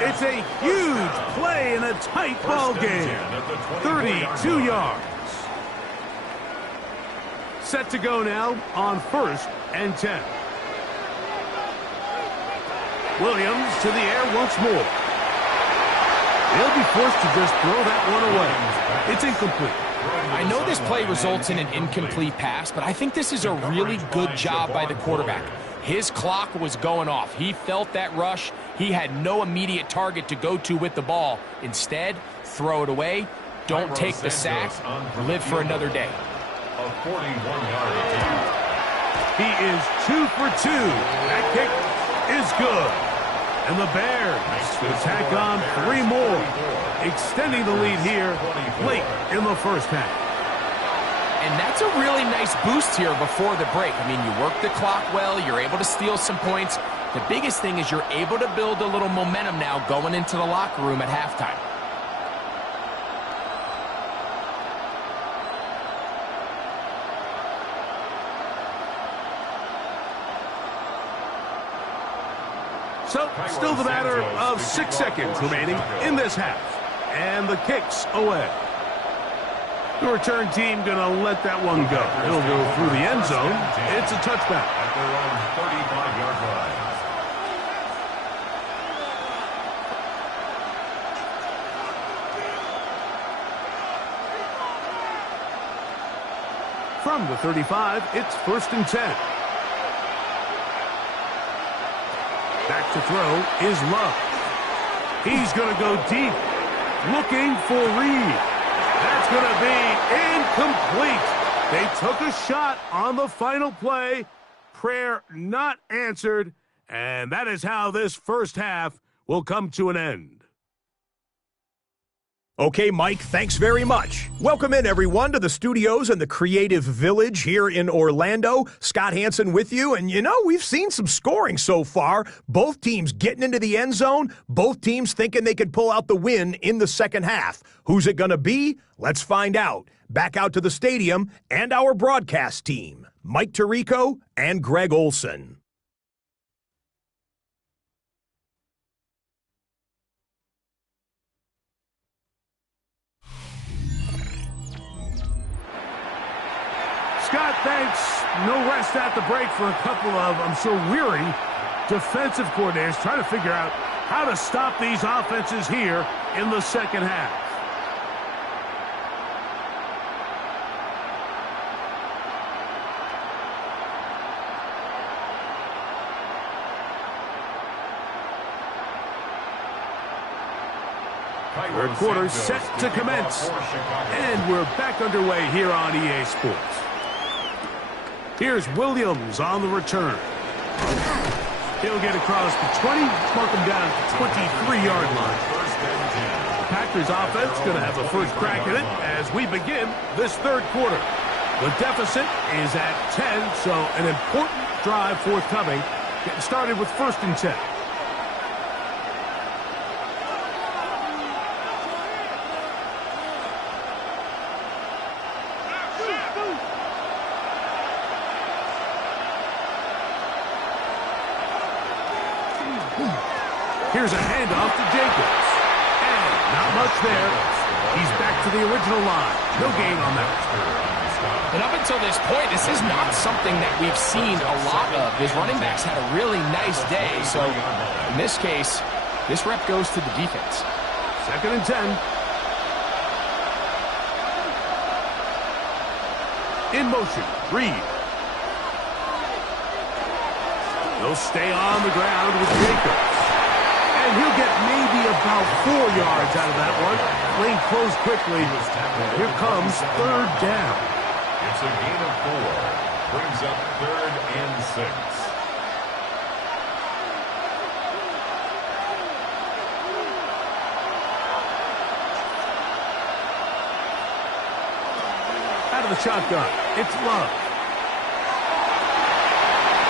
It's a huge play in a tight ball game. 32 yards. Set to go now on first and 10. Williams to the air once more. They'll be forced to just throw that one away. It's incomplete. I know this play results in an incomplete pass, but I think this is a really good job by the quarterback. His clock was going off. He felt that rush. He had no immediate target to go to with the ball. Instead, throw it away. Don't take the sack. Live for another day. A 41-yard attempt. He is 2 for 2. That kick is good. And the Bears will tack on 3 more, extending the lead here late in the first half. And that's a really nice boost here before the break. I mean, you work the clock well. You're able to steal some points. The biggest thing is you're able to build a little momentum now going into the locker room at halftime. So, still the matter of 6 seconds remaining in this half. And the kick's away. The return team going to let that one go. It'll go through the end zone. It's a touchback. At their own 35-yard line. From the 35, it's first and 10. Back to throw is Love. He's going to go deep. looking for Reed. That's going to be incomplete. They took a shot on the final play. Prayer not answered. And that is how this first half will come to an end. Okay, Mike, thanks very much. Welcome in, everyone, to the studios in the Creative Village here in Orlando. Scott Hansen with you, and we've seen some scoring so far. Both teams getting into the end zone, both teams thinking they could pull out the win in the second half. Who's it going to be? Let's find out. Back out to the stadium and our broadcast team, Mike Tirico and Greg Olson. Scott, thanks. No rest at the break for a couple of, I'm sure, weary defensive coordinators trying to figure out how to stop these offenses here in the second half. Third quarter set to commence. And we're back underway here on EA Sports. Here's Williams on the return. He'll get across the 20, mark him down at the 23-yard line. The Packers offense going to have a first crack at it as we begin this third quarter. The deficit is at 10, so an important drive forthcoming. Getting started with 1st and 10. Here's a handoff to Jacobs. And not much there. He's back to the original line. No gain on that. And up until this point, this is not something that we've seen a lot of. His running backs had a really nice day. So in this case, this rep goes to the defense. 2nd and 10. In motion, Reed. They'll stay on the ground with Jacobs. And he'll get maybe about 4 yards out of that one. Lane closed quickly. Here comes 3rd down. It's a gain of 4. Brings up 3rd and 6. Out of the shotgun, it's Love.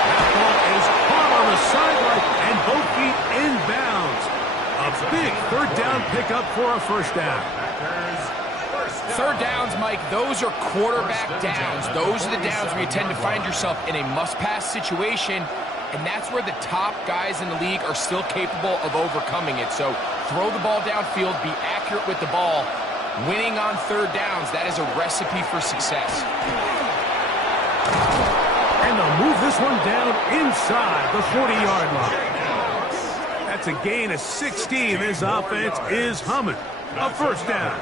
That ball is caught on the sideline, and both feet inbounds. A big 3rd down pickup for a 1st down. 3rd downs, Mike, those are quarterback downs. Those are the downs where you tend to find yourself in a must-pass situation, and that's where the top guys in the league are still capable of overcoming it. So throw the ball downfield, be accurate with the ball. Winning on 3rd downs, that is a recipe for success. And they'll move this one down inside the 40-yard line. That's a gain of 16. This offense is humming. A 1st down.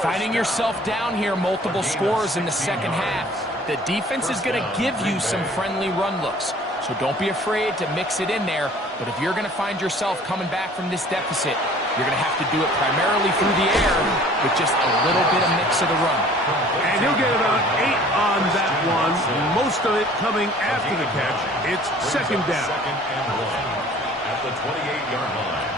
Finding yourself down here, multiple scores in the second half. The defense is going to give you some friendly run looks. So don't be afraid to mix it in there. But if you're going to find yourself coming back from this deficit, you're going to have to do it primarily through the air with just a little bit of mix of the run. And he'll get about 8 on that one. Most of it coming after the catch. It's 2nd down. 2nd and 1 at the 28-yard line.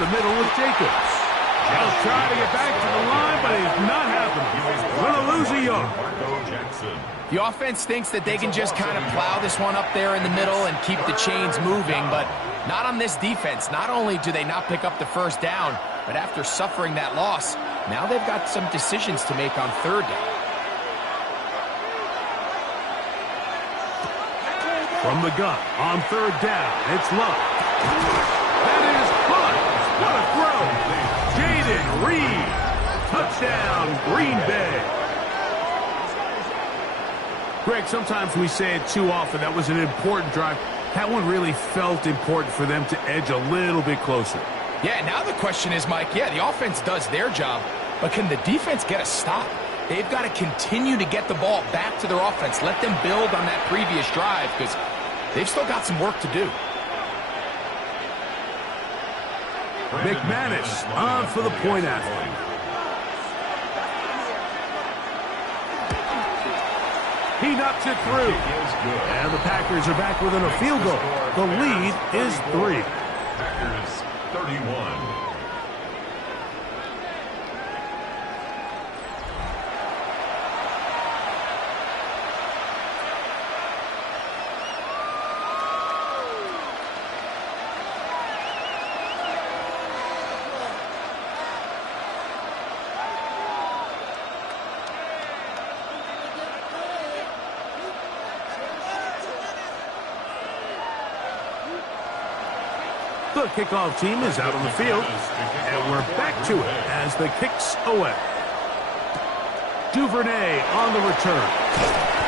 The middle with Jacobs. He'll try to get back to the line, but it's not happening. Going to lose a yard. The offense thinks that they can just kind of plow this one up there in the middle and keep the chains moving, but not on this defense. Not only do they not pick up the 1st down, but after suffering that loss, now they've got some decisions to make on 3rd down. From the gun on 3rd down, it's Love. That is caught. What a throw. Jaden Reed. Touchdown, Green Bay. Greg, sometimes we say it too often. That was an important drive. That one really felt important for them to edge a little bit closer. Yeah, now the question is, Mike, the offense does their job, but can the defense get a stop? they've got to continue to get the ball back to their offense. Let them build on that previous drive because they've still got some work to do. McManus on for the point after. He knocks it through. And the Packers are back within a field goal. The lead is 3. Packers 31. The kickoff team is out on the field, and we're back to it as the kick's away. Duvernay on the return,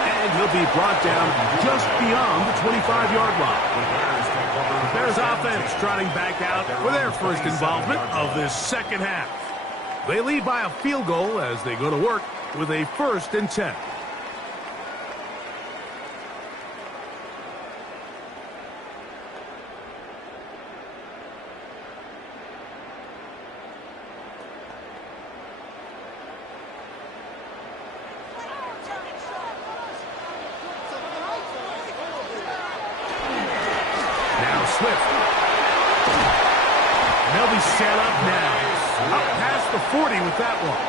and he'll be brought down just beyond the 25-yard line. The Bears offense trotting back out for their first involvement of this second half. They lead by a field goal as they go to work with a 1st and 10. Swift. And they'll be set up now. Up past the 40 with that one.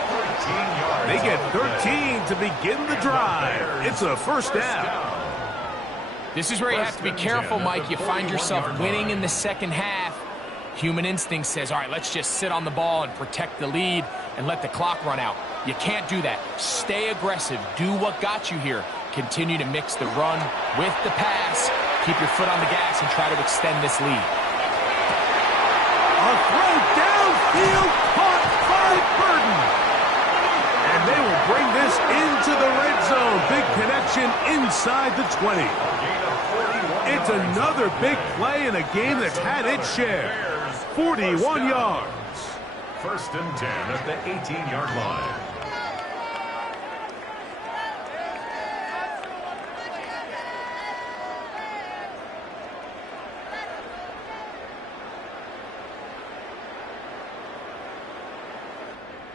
They get 13 to begin the drive. It's a 1st down. This is where you have to be careful, Mike. You find yourself winning in the second half. Human instinct says, all right, let's just sit on the ball and protect the lead and let the clock run out. You can't do that. Stay aggressive. Do what got you here. Continue to mix the run with the pass. Keep your foot on the gas and try to extend this lead. A throw downfield caught by Burden. And they will bring this into the red zone. Big connection inside the 20. It's another big play in a game that's had its share. 41 yards. 1st and 10 at the 18-yard line.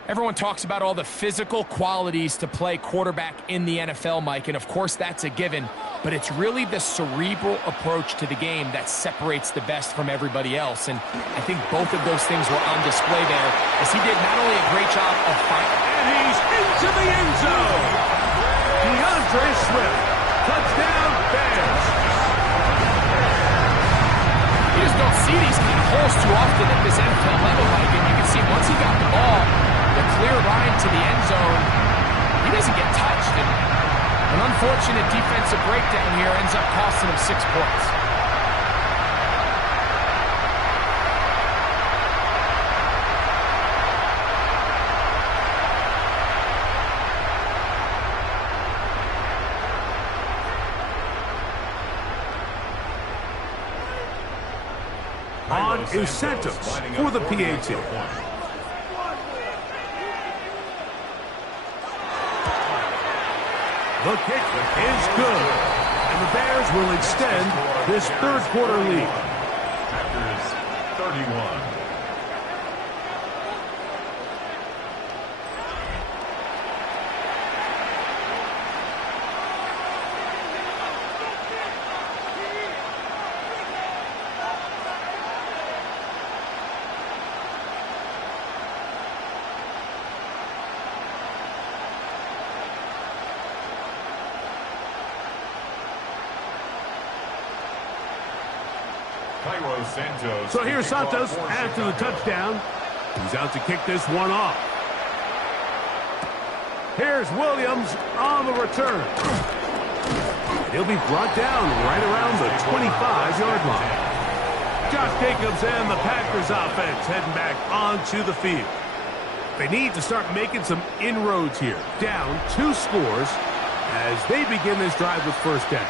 Everyone talks about all the physical qualities to play quarterback in the NFL, Mike, and of course that's a given, but it's really the cerebral approach to the game that separates the best from everybody else, and I think both of those things were on display there, as he did not only a great job of finding... And he's into the end zone! DeAndre Swift, touchdown Bears! You just don't see these kind of holes too often at this NFL level, Mike, and you can see once he got the ball, the clear line to the end zone, he doesn't get touched. And an unfortunate defensive breakdown here ends up costing him 6 points. On is Santos for the PAT. The kick is good, and the Bears will extend this 3rd quarter lead. Packers 31. So here's Santos after the touchdown. He's out to kick this one off. Here's Williams on the return. He'll be brought down right around the 25-yard line. Josh Jacobs and the Packers offense heading back onto the field. They need to start making some inroads here. Down 2 scores as they begin this drive with 1st down.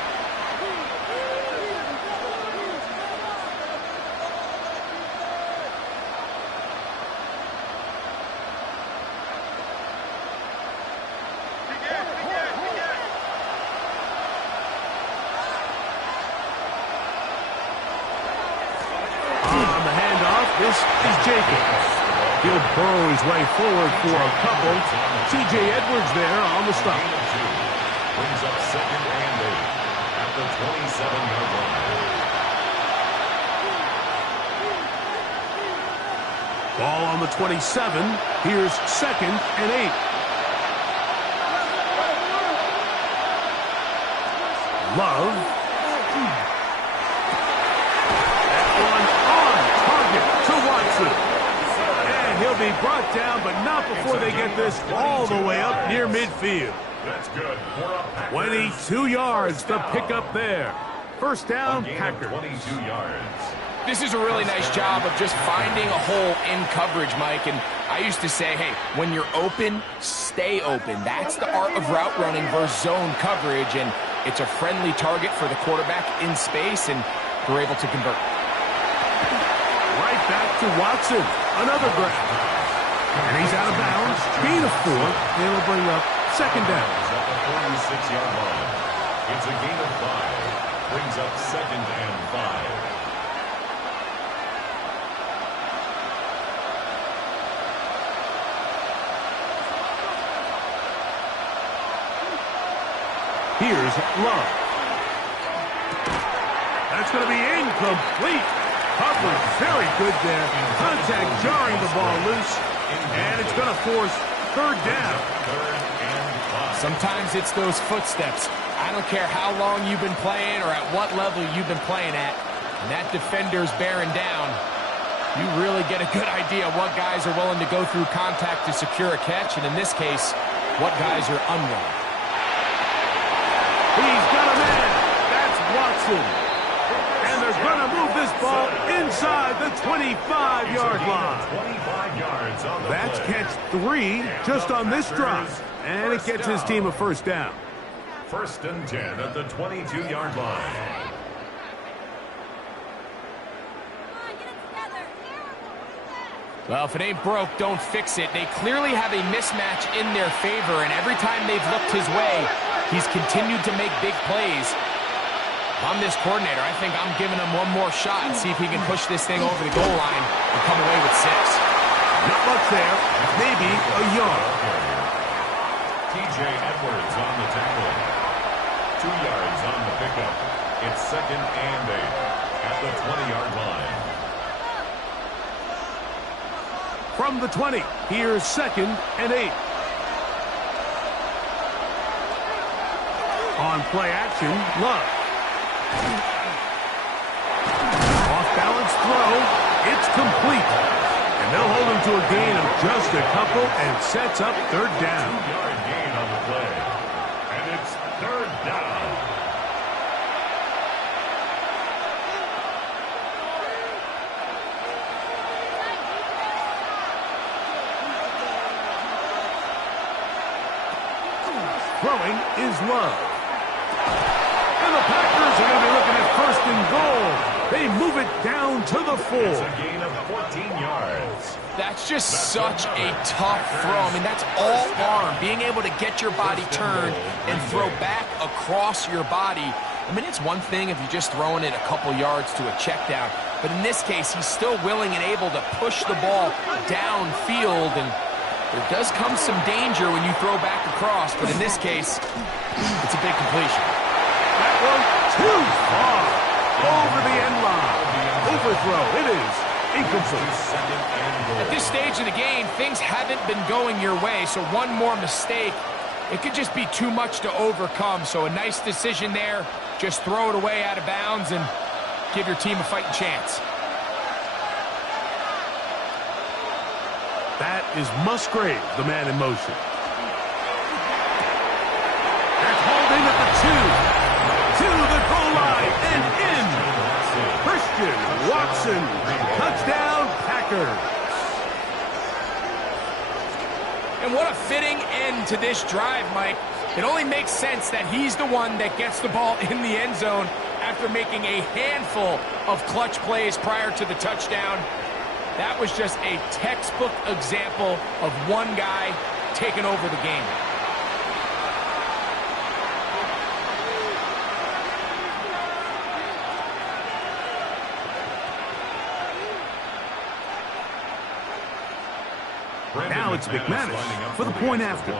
Jacobs. He'll burrow his way forward for a couple. C.J. Edwards there on the stop. Brings up second and 8 at the 27-yard line. Ball on the 27. Here's second and 8. Love. That one on target to Watson. And he'll be brought down, but not before they get this all the way up near midfield. That's good. 22 yards to pick up there. First down, Packers. 22 yards. This is a really nice job of just finding a hole in coverage, Mike. And I used to say, hey, when you're open, stay open. That's the art of route running versus zone coverage. And it's a friendly target for the quarterback in space, and we're able to convert. Right back to Watson. Another grab. And he's out of bounds. Gain of 4. It'll bring up second down. At the 46-yard line. It's a gain of 5. Brings up second and 5. Here's Love. That's going to be incomplete. Coverage very good there. Contact jarring the ball loose. And it's going to force third down. Sometimes it's those footsteps. I don't care how long you've been playing or at what level you've been playing at. And that defender's bearing down. You really get a good idea of what guys are willing to go through contact to secure a catch. And in this case, what guys are unwilling. He's got a man. That's Watson. And they're going to move this ball inside the 25-yard line. 25 yards on the That's play. catch 3 just on this drive. And it gets his team a first down. First and 10 at the 22-yard line. Well, if it ain't broke, don't fix it. They clearly have a mismatch in their favor, and every time they've looked his way, he's continued to make big plays. If I'm this coordinator, I think I'm giving him one more shot and see if he can push this thing over the goal line and come away with 6. Not much there. Maybe a yard. T.J. Edwards on the tackle. 2 yards on the pickup. It's second and 8 at the 20-yard line. From the 20, here's second and 8. On play action, Love. Off-balance throw. It's complete. And they'll hold him to a gain of just a couple and sets up third down. 2-yard gain on the play. And it's third down. Throwing is Love. And the Packers are going to be looking at first and goal. They move it down to the 4. It's a gain of 14 yards. That's just such a tough throw. I mean, that's all arm. Being able to get your body turned and throw back across your body. I mean, it's one thing if you're just throwing it a couple yards to a check down. But in this case, he's still willing and able to push the ball downfield. And there does come some danger when you throw back across. But in this case, it's a big completion. That one too far. Over the end line. Overthrow. It is incomplete. At this stage of the game, things haven't been going your way, so one more mistake, it could just be too much to overcome. So a nice decision there. Just throw it away out of bounds and give your team a fighting chance. That is Musgrave, the man in motion. That's hauled in at the 2. To the goal line and in. Christian Watson. Touchdown, Packers. And what a fitting end to this drive, Mike. It only makes sense that he's the one that gets the ball in the end zone after making a handful of clutch plays prior to the touchdown. That was just a textbook example of one guy taking over the game. it's McManus for the point after.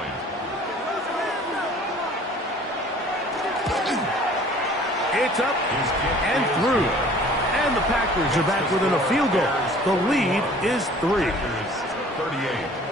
It's up and through. And the Packers are back within a field goal. The lead is 3. 38.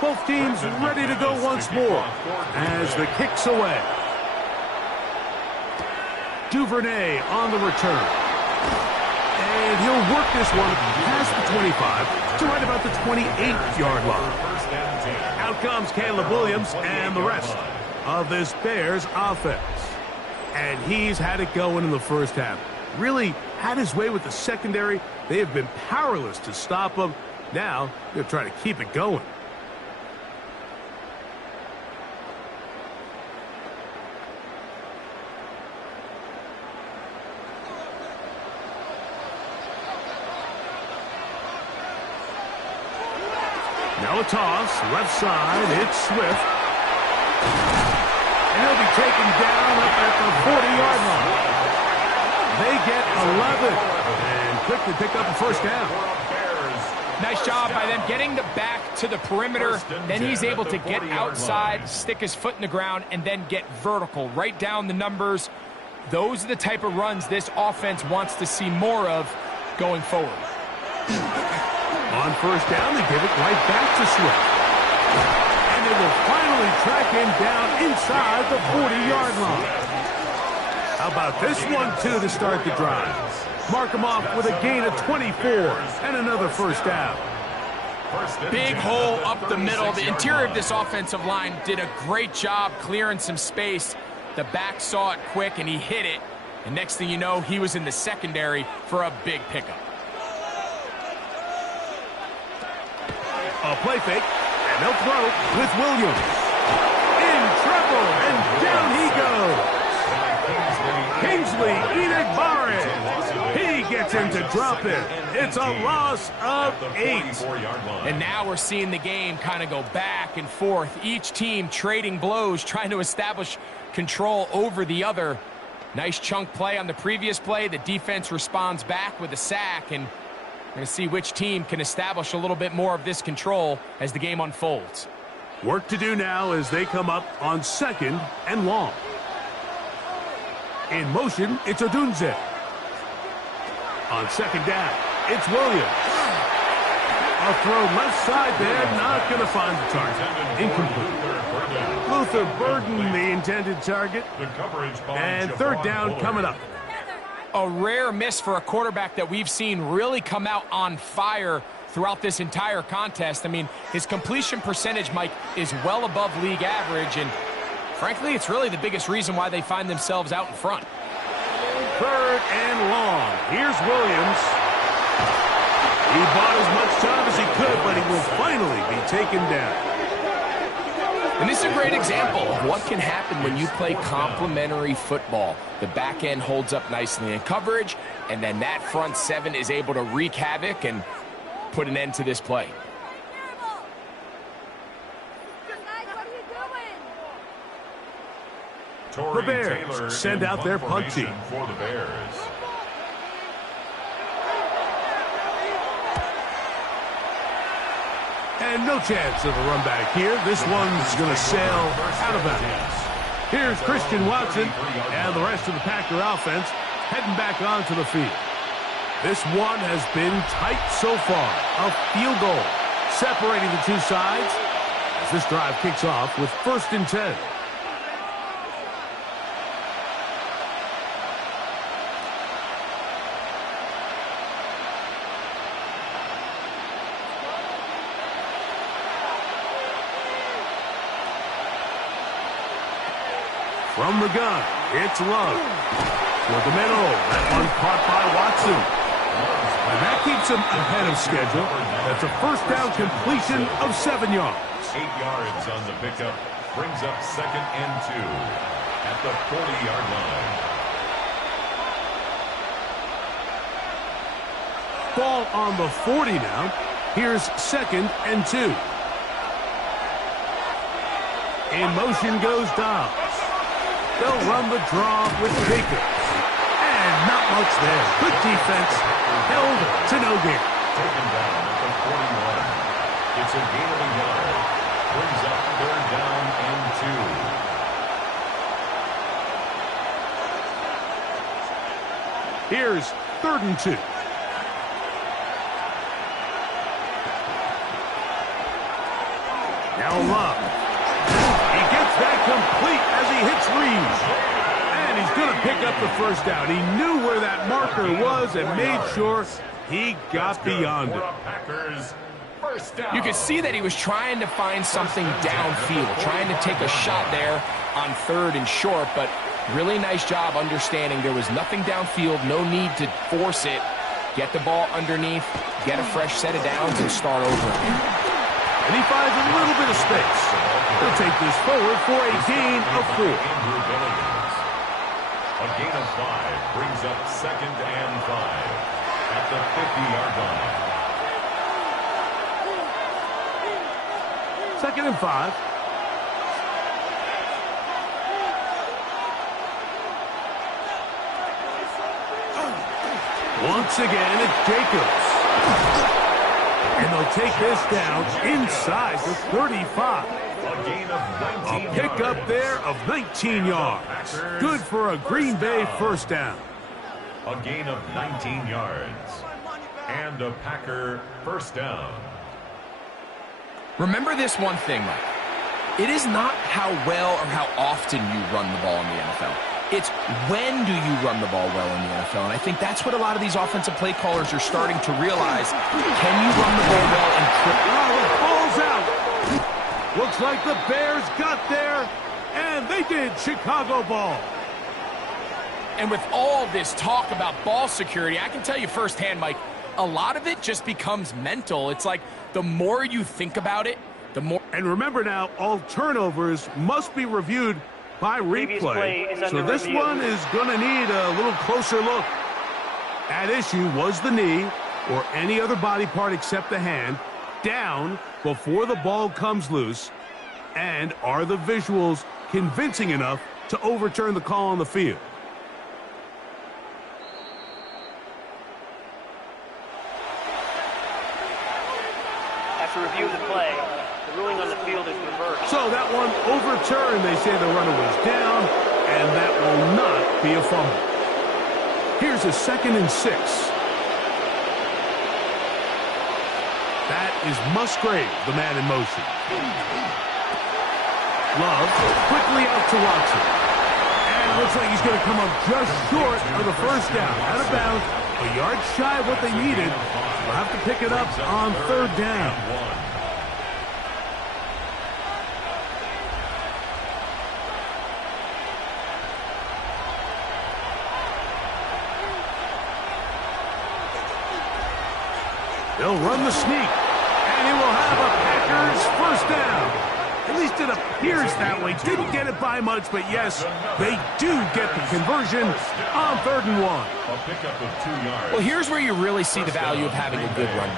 Both teams ready to go once more as the kick's away. Duvernay on the return. And he'll work this one past the 25 to right about the 28-yard line. Out comes Caleb Williams and the rest of this Bears offense. And he's had it going in the first half. Really had his way with the secondary. They have been powerless to stop him. Now they're trying to keep it going. Now a toss, left side, it's Swift. And he'll be taken down up at the 40-yard line. They get 11 and quickly pick up a first down. Nice job by them getting the back to the perimeter. Then he's able to get outside, stick his foot in the ground, and then get vertical, right down the numbers. Those are the type of runs this offense wants to see more of going forward. On first down, they give it right back to Swift. And they will finally track him down inside the 40-yard line. How about this one, too, to start the drive? Mark him off with a gain of 24 and another first down. Big hole up the middle. The interior of this offensive line did a great job clearing some space. The back saw it quick, and he hit it. And next thing you know, he was in the secondary for a big pickup. A play fake, and they'll throw with Williams. In trouble, and down he goes. Kingsley Enagbare. He gets him to drop it. It's a loss of 8. And now we're seeing the game kind of go back and forth. Each team trading blows, trying to establish control over the other. Nice chunk play on the previous play. The defense responds back with a sack, and we're going to see which team can establish a little bit more of this control as the game unfolds. Work to do now as they come up on 2nd and long. In motion, it's Odunze. On 2nd down, it's Williams. A throw left side there, not going to find the target. Incomplete. Luther Burden, the intended target. And 3rd down coming up. A rare miss for a quarterback that we've seen really come out on fire throughout this entire contest. I mean, his completion percentage, Mike, is well above league average, and frankly, it's really the biggest reason why they find themselves out in front. 3rd and long. Here's Williams. He bought as much time as he could, but he will finally be taken down. And this is a great example of what can happen when you play complementary football. The back end holds up nicely in coverage, and then that front 7 is able to wreak havoc and put an end to this play. The Bears send out their punt team. For the Bears. And no chance of a run back here. This one's going to sail out of bounds. Here's Christian Watson and the rest of the Packer offense heading back onto the field. This one has been tight so far. A field goal separating the two sides as this drive kicks off with 1st and 10. From the gun, it's Love. For the middle, that one caught by Watson. And that keeps him ahead of schedule. That's a 1st down completion of 7 yards. 8 yards on the pickup. brings up 2nd and 2 at the 40-yard line. Ball on the 40 now. Here's 2nd and 2. In motion goes Dobbs. They'll run the draw with Jacobs. And not much there. Good defense. Held to no gain. Taken down at the 41. It's a gain of a yard. Brings up 3rd down and 2. Here's 3rd and 2. Now Love. He gets that complete as he hits Reeves. And he's going to pick up the first down. He knew where that marker was and made sure he got beyond it. You could see that he was trying to find something downfield, trying to take a shot there on 3rd and short, but really nice job understanding there was nothing downfield, no need to force it. Get the ball underneath, get a fresh set of downs, and start over again. And he finds a little bit of space. He'll take this forward for a gain of 4. A gain of 5 brings up 2nd and 5 at the 50-yard line. 2nd and 5. Once again, it's Jacobs. And they'll take this down inside the 35. A gain of 19 A pickup there of 19 yards. Good for a Green Bay first down. A gain of 19 yards. And a Packer first down. Remember this one thing, Mike. It is not how well or how often you run the ball in the NFL. It's when do you run the ball well in the NFL. And I think that's what a lot of these offensive play callers are starting to realize. Can you run the ball well and The ball's out. Looks like the Bears got there, and they did. Chicago ball. And with all this talk about ball security, I can tell you firsthand, Mike, a lot of it just becomes mental. It's like the more you think about it, the more... And remember now, all turnovers must be reviewed by replay. So this one is going to need a little closer look. At issue was the knee, or any other body part except the hand, down before the ball comes loose. And are the visuals convincing enough to overturn the call on the field? After review of the play, the ruling on the field is reversed. So that one overturned. They say the runner was down, and that will not be a fumble. Here's a 2nd and 6. That is Musgrave, the man in motion. Love quickly out to Watson. And it looks like he's going to come up just short of the first down. Out of bounds, a yard shy of what they needed. They'll have to pick it up on 3rd down. They'll run the sneak, and he will have a Packers first down. At least it appears that way. Didn't get it by much, but yes, they do get the conversion on 3rd and 1. A pickup of 2 yards. Well, here's where you really see the value of having a good run.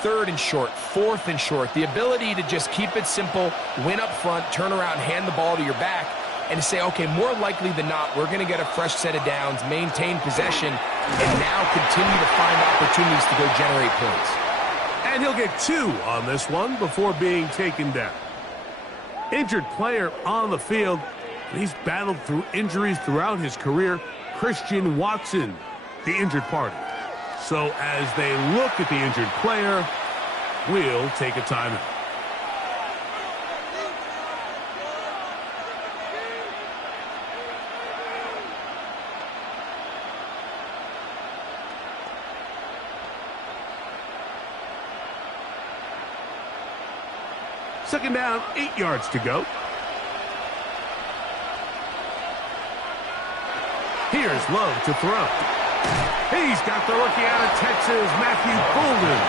3rd and short, 4th and short. The ability to just keep it simple, win up front, turn around, hand the ball to your back, and to say, okay, more likely than not, we're going to get a fresh set of downs, maintain possession, and now continue to find opportunities to go generate points. And he'll get 2 on this one before being taken down. Injured player on the field, and he's battled through injuries throughout his career. Christian Watson, the injured party. So as they look at the injured player, we'll take a timeout. Second down, 8 yards to go. Here's Love to throw. He's got the rookie out of Texas, Matthew Golden.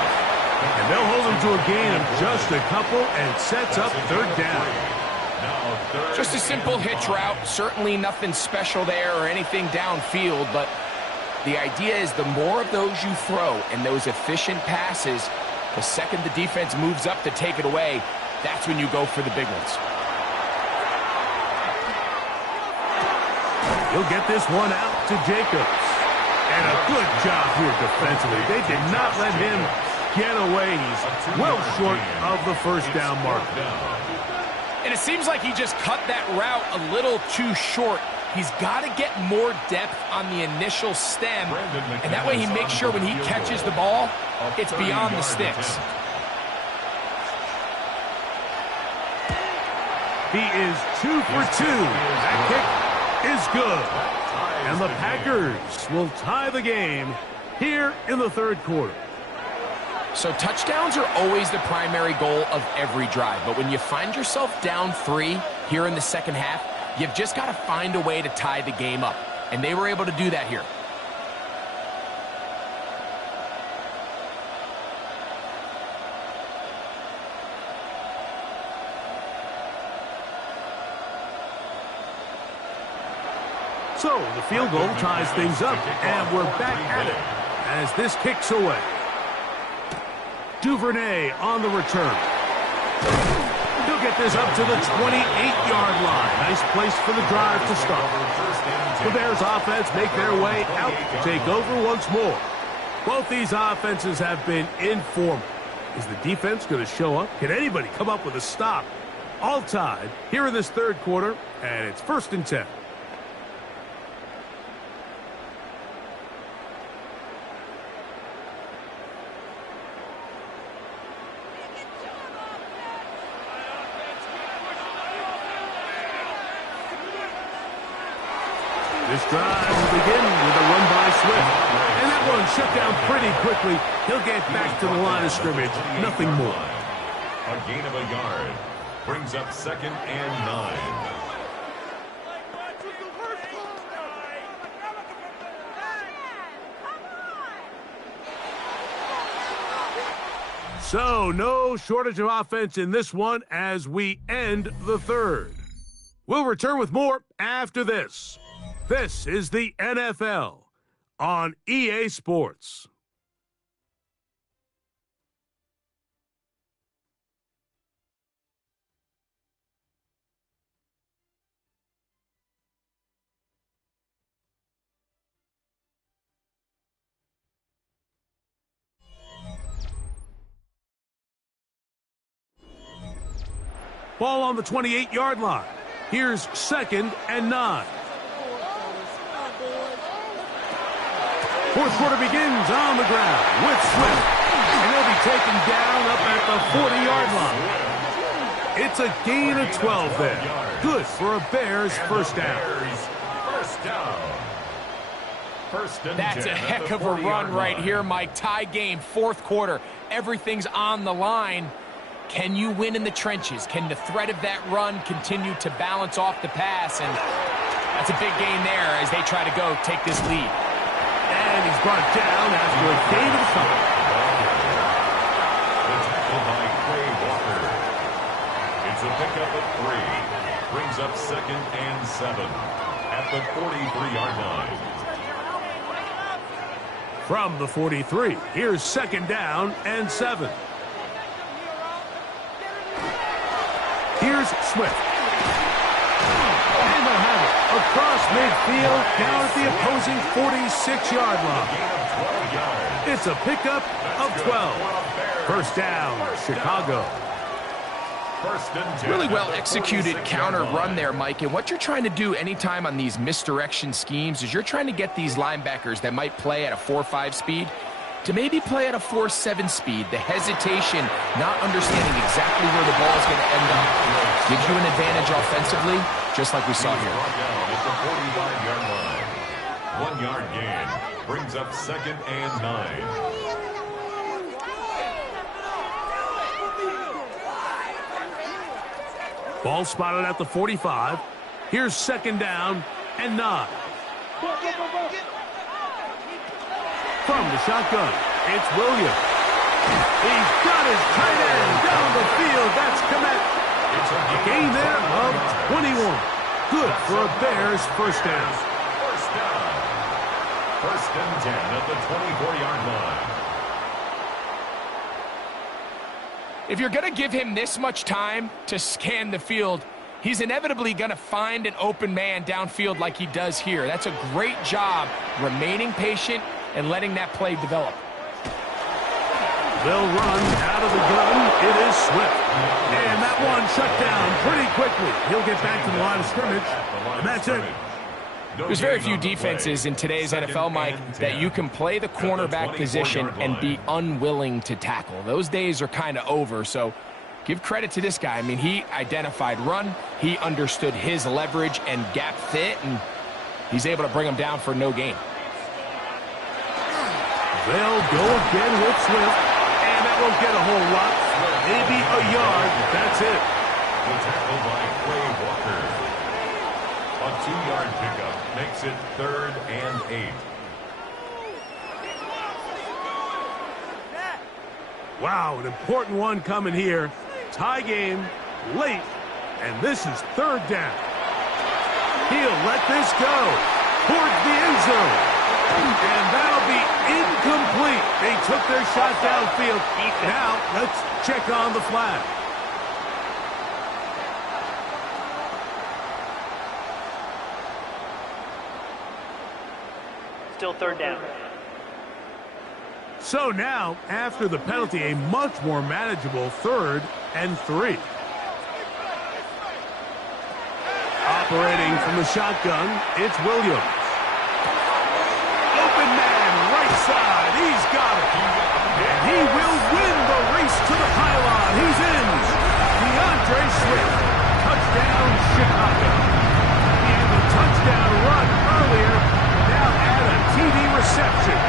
And they'll hold him to a gain of just a couple and sets up 3rd down. Now Just a simple hitch route. Certainly nothing special there or anything downfield, but the idea is the more of those you throw and those efficient passes, the second the defense moves up to take it away, that's when you go for the big ones. He'll get this one out to Jacobs. And a good job here defensively. They did not let him get away. He's well short of the first down marker. And it seems like he just cut that route a little too short. He's got to get more depth on the initial stem, and that way he makes sure when he catches the ball, it's beyond the sticks. He is 2 for 2. That kick is good. And the Packers will tie the game here in the third quarter. So touchdowns are always the primary goal of every drive, but when you find yourself down 3 here in the second half, you've just got to find a way to tie the game up, and they were able to do that here. So the field goal ties things up, and we're back at it as this kicks away. Duvernay on the return. He'll get this up to the 28-yard line. Nice place for the drive to start. The Bears offense make their way out to take over once more. Both these offenses have been informal. Is the defense going to show up? Can anybody come up with a stop? All tied here in this third quarter, and it's 1st and 10. This drive will begin with a run by Swift. And that one shut down pretty quickly. He'll get back to the line of scrimmage. Nothing more. A gain of a yard. Brings up 2nd and 9. So no shortage of offense in this one as we end the third. We'll return with more after this. This is the NFL on EA Sports. Ball on the 28-yard line. Here's 2nd and 9. Fourth quarter begins on the ground with Swift. And he'll be taken down up at the 40-yard line. It's a gain of 12 there. Good for a Bears first down. That's a heck of a run right here, Mike. Tie game, fourth quarter. Everything's on the line. Can you win in the trenches? Can the threat of that run continue to balance off the pass? And that's a big gain there as they try to go take this lead. And he's brought down after a gain of something. The tackle by Quay Walker. It's a pickup of 3. Brings up 2nd and 7 at the 43-yard line. From the 43, here's 2nd down and 7. Here's Swift. And they'll have it across midfield down at the opposing 46-yard line. It's a pickup of 12. First down, Chicago. Really well executed counter run there, Mike. And what you're trying to do anytime on these misdirection schemes is you're trying to get these linebackers that might play at a 4.5 speed to maybe play at a 4.7 speed. The hesitation, not understanding exactly where the ball is going to end up, gives you an advantage offensively, just like we saw here. At the 45-yard line. 1 yard gain. Brings up 2nd and 9. Ball spotted at the 45. Here's 2nd down and 9. From the shotgun, it's Williams. He's got his tight end down the field. That's Kmet. A gain there of 21. Good for a Bears first down. First down. First and 10 at the 24-yard line. If you're going to give him this much time to scan the field, he's inevitably going to find an open man downfield like he does here. That's a great job remaining patient and letting that play develop. They'll run out of the gun. It is Swift. And that one shut down pretty quickly. He'll get back to the line of scrimmage. And that's it. There's very few defenses in today's NFL, Mike, that you can play the cornerback position and be unwilling to tackle. Those days are kind of over, so give credit to this guy. I mean, he identified run, he understood his leverage and gap fit, and he's able to bring him down for no gain. They'll go again with Swift, and that won't get a whole lot. Maybe a yard. That's it. The tackle by Quay Walker. A 2-yard pickup makes it 3rd and 8. Wow, an important one coming here. Tie game, late, and this is 3rd down. He'll let this go towards the end zone. And that'll be incomplete. They took their shot downfield. Now, let's check on the flag. Still 3rd down. So now, after the penalty, a much more manageable 3rd and 3. Operating from the shotgun, it's Williams. Open man, right side. He's got it. And he will win the race to the pylon. He's in. DeAndre Swift. Touchdown, Chicago. And the touchdown run earlier. Now add a TD reception.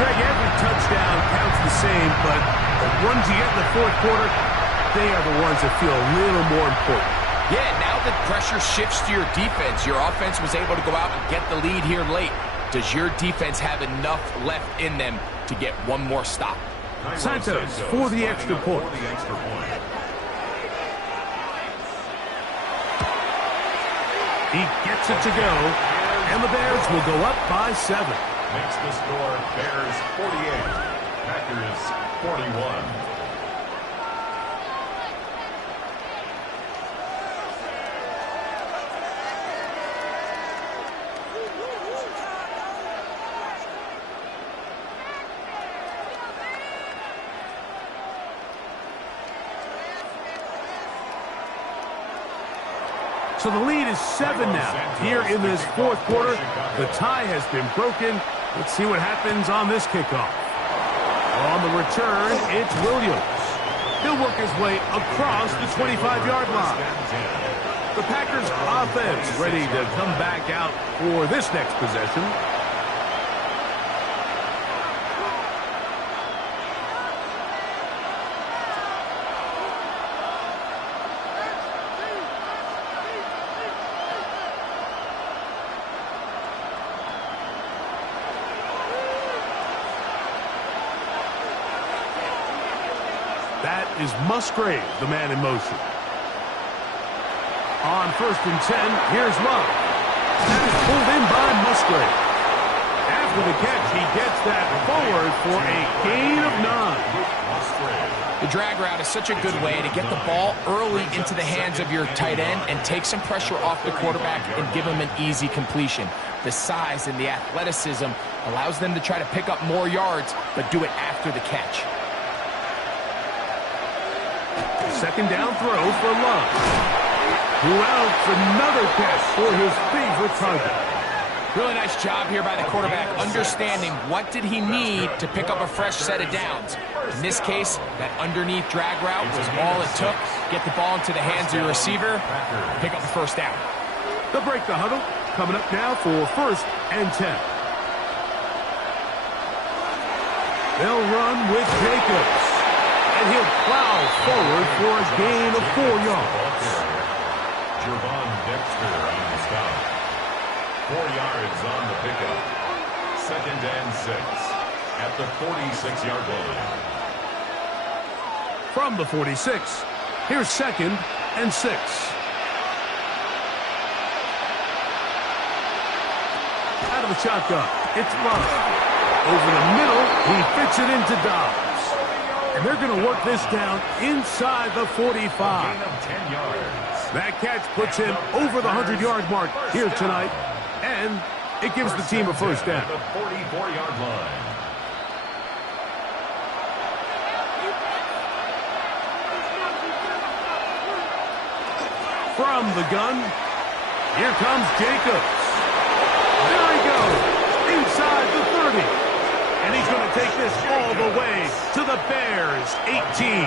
Greg, every touchdown counts the same, but the ones you get in the 4th quarter, they are the ones that feel a little more important. Yeah, now that pressure shifts to your defense, your offense was able to go out and get the lead here late. Does your defense have enough left in them to get one more stop? Santos for the extra point. He gets it to go, and the Bears will go up by 7. Makes the score Bears 48, Packers 41. So the lead is 7 now. Here in this 4th quarter, the tie has been broken. Let's see what happens on this kickoff. On the return, it's Williams. He'll work his way across the 25-yard line. The Packers offense ready to come back out for this next possession. That is Musgrave, the man in motion. On 1st and 10, here's Love. That is pulled in by Musgrave. After the catch, he gets that forward for a gain of 9. The drag route is such a good way to get the ball early into the hands of your tight end and take some pressure off the quarterback and give him an easy completion. The size and the athleticism allows them to try to pick up more yards, but do it after the catch. 2nd down throw for Love. Who else another catch for his favorite target. Really nice job here by the quarterback, understanding what did he need to pick up a fresh set of downs. In this case, that underneath drag route was all it took. Get the ball into the hands of your receiver, pick up the 1st down. They'll break the huddle. Coming up now for 1st and 10. They'll run with Jacobs. And he'll plow forward for a gain of 4 yards. Jervon Dexter on the stop. 4 yards on the pickup. 2nd and 6 at the 46-yard line. From the 46, here's 2nd and 6. Out of the shotgun, it's Love. Over the middle, he fits it into Dobbs. And they're going to work this down inside the 45. Gain of 10 yards. That catch puts him over the 100-yard mark here tonight, and it gives the team a first down. At the 44-yard line. From the gun, here comes Jacobs. There he goes, inside the 30. And he's going to take this all the way to the Bears' 18. 27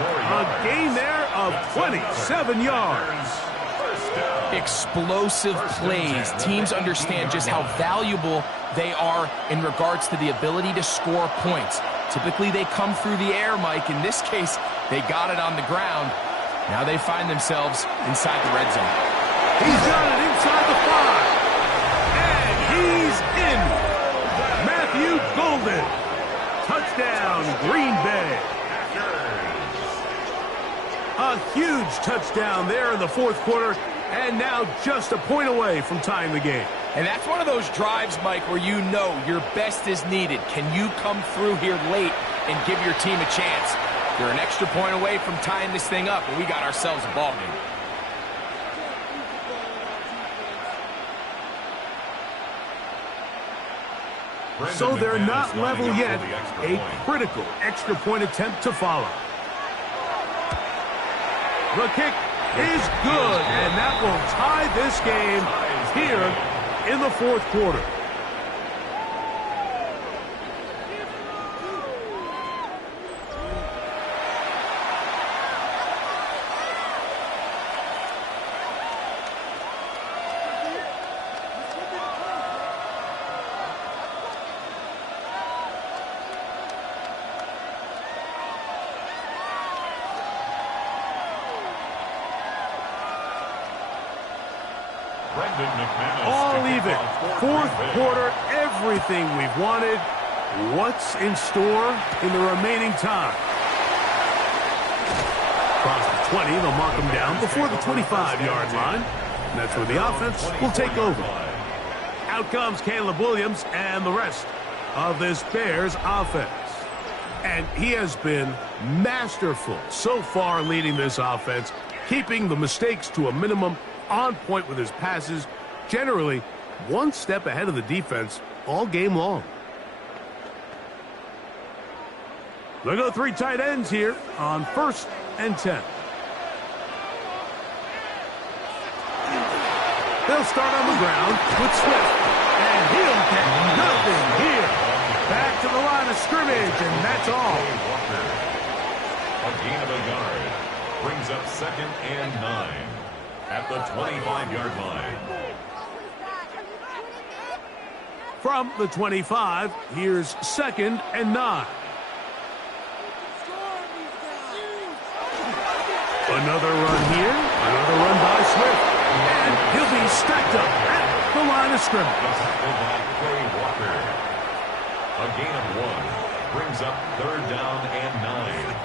more A yards. gain there of 27 yards. First down. Explosive plays. Teams understand just how valuable they are in regards to the ability to score points. Typically, they come through the air, Mike. In this case, they got it on the ground. Now they find themselves inside the red zone. He's got it inside the 5. And he's in. Matthew Golden. Touchdown, Green Bay. A huge touchdown there in the 4th quarter, and now just a point away from tying the game. And that's one of those drives, Mike, where you know your best is needed. Can you come through here late and give your team a chance? You're an extra point away from tying this thing up, and we got ourselves a ball game. So they're McManus not level lining up yet. for the extra A point. critical extra point attempt to follow. The kick is good, and that will tie this game here in the 4th quarter. Brendan McManus All to kick even. off for 4th Green Bay. quarter, everything we've wanted. What's in store in the remaining time? Across the 20, they'll mark them down before the 25-yard line. And that's where the offense will take over. Out comes Caleb Williams and the rest of this Bears offense. And he has been masterful so far leading this offense, keeping the mistakes to a minimum, on point with his passes, generally one step ahead of the defense all game long. They go 3 tight ends here on 1st and 10. They'll start on the ground with Swift, and he'll get nothing here. Back to the line of scrimmage, and that's all. Walker. A gain of a yard. Brings up 2nd and 9 at the 25-yard line. From the 25, here's 2nd and 9. Another run here, another run by Swift, and he'll be stacked up at the line of scrimmage. Tackled by Quay Walker. A gain of 1 brings up 3rd down and 9.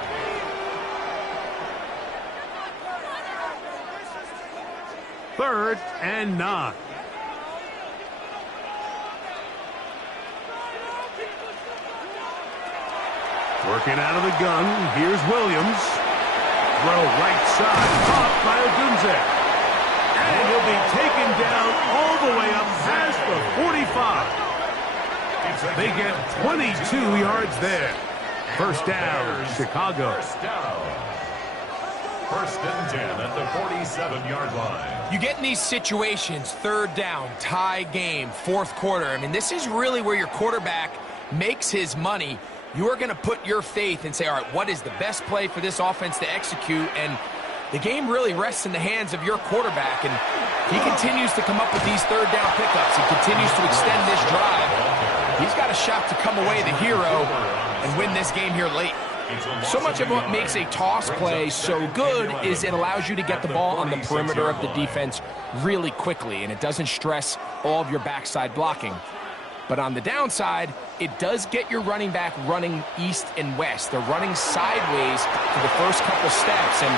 Third and 9. Working out of the gun, here's Williams. Throw right side, caught by Odunze. And he'll be taken down all the way up past the 45. They get 22 yards there. First down, Chicago. First down. 1st and 10 at the 47-yard line. You get in these situations, 3rd down, tie game, 4th quarter. I mean, this is really where your quarterback makes his money. You are going to put your faith and say, all right, what is the best play for this offense to execute? And the game really rests in the hands of your quarterback. And he continues to come up with these 3rd down pickups. He continues to extend this drive. He's got a shot to come away the hero and win this game here late. So much of what makes a toss play so good is it allows you to get the ball on the perimeter of the defense really quickly, and it doesn't stress all of your backside blocking. But on the downside, it does get your running back running east and west. They're running sideways for the first couple steps, and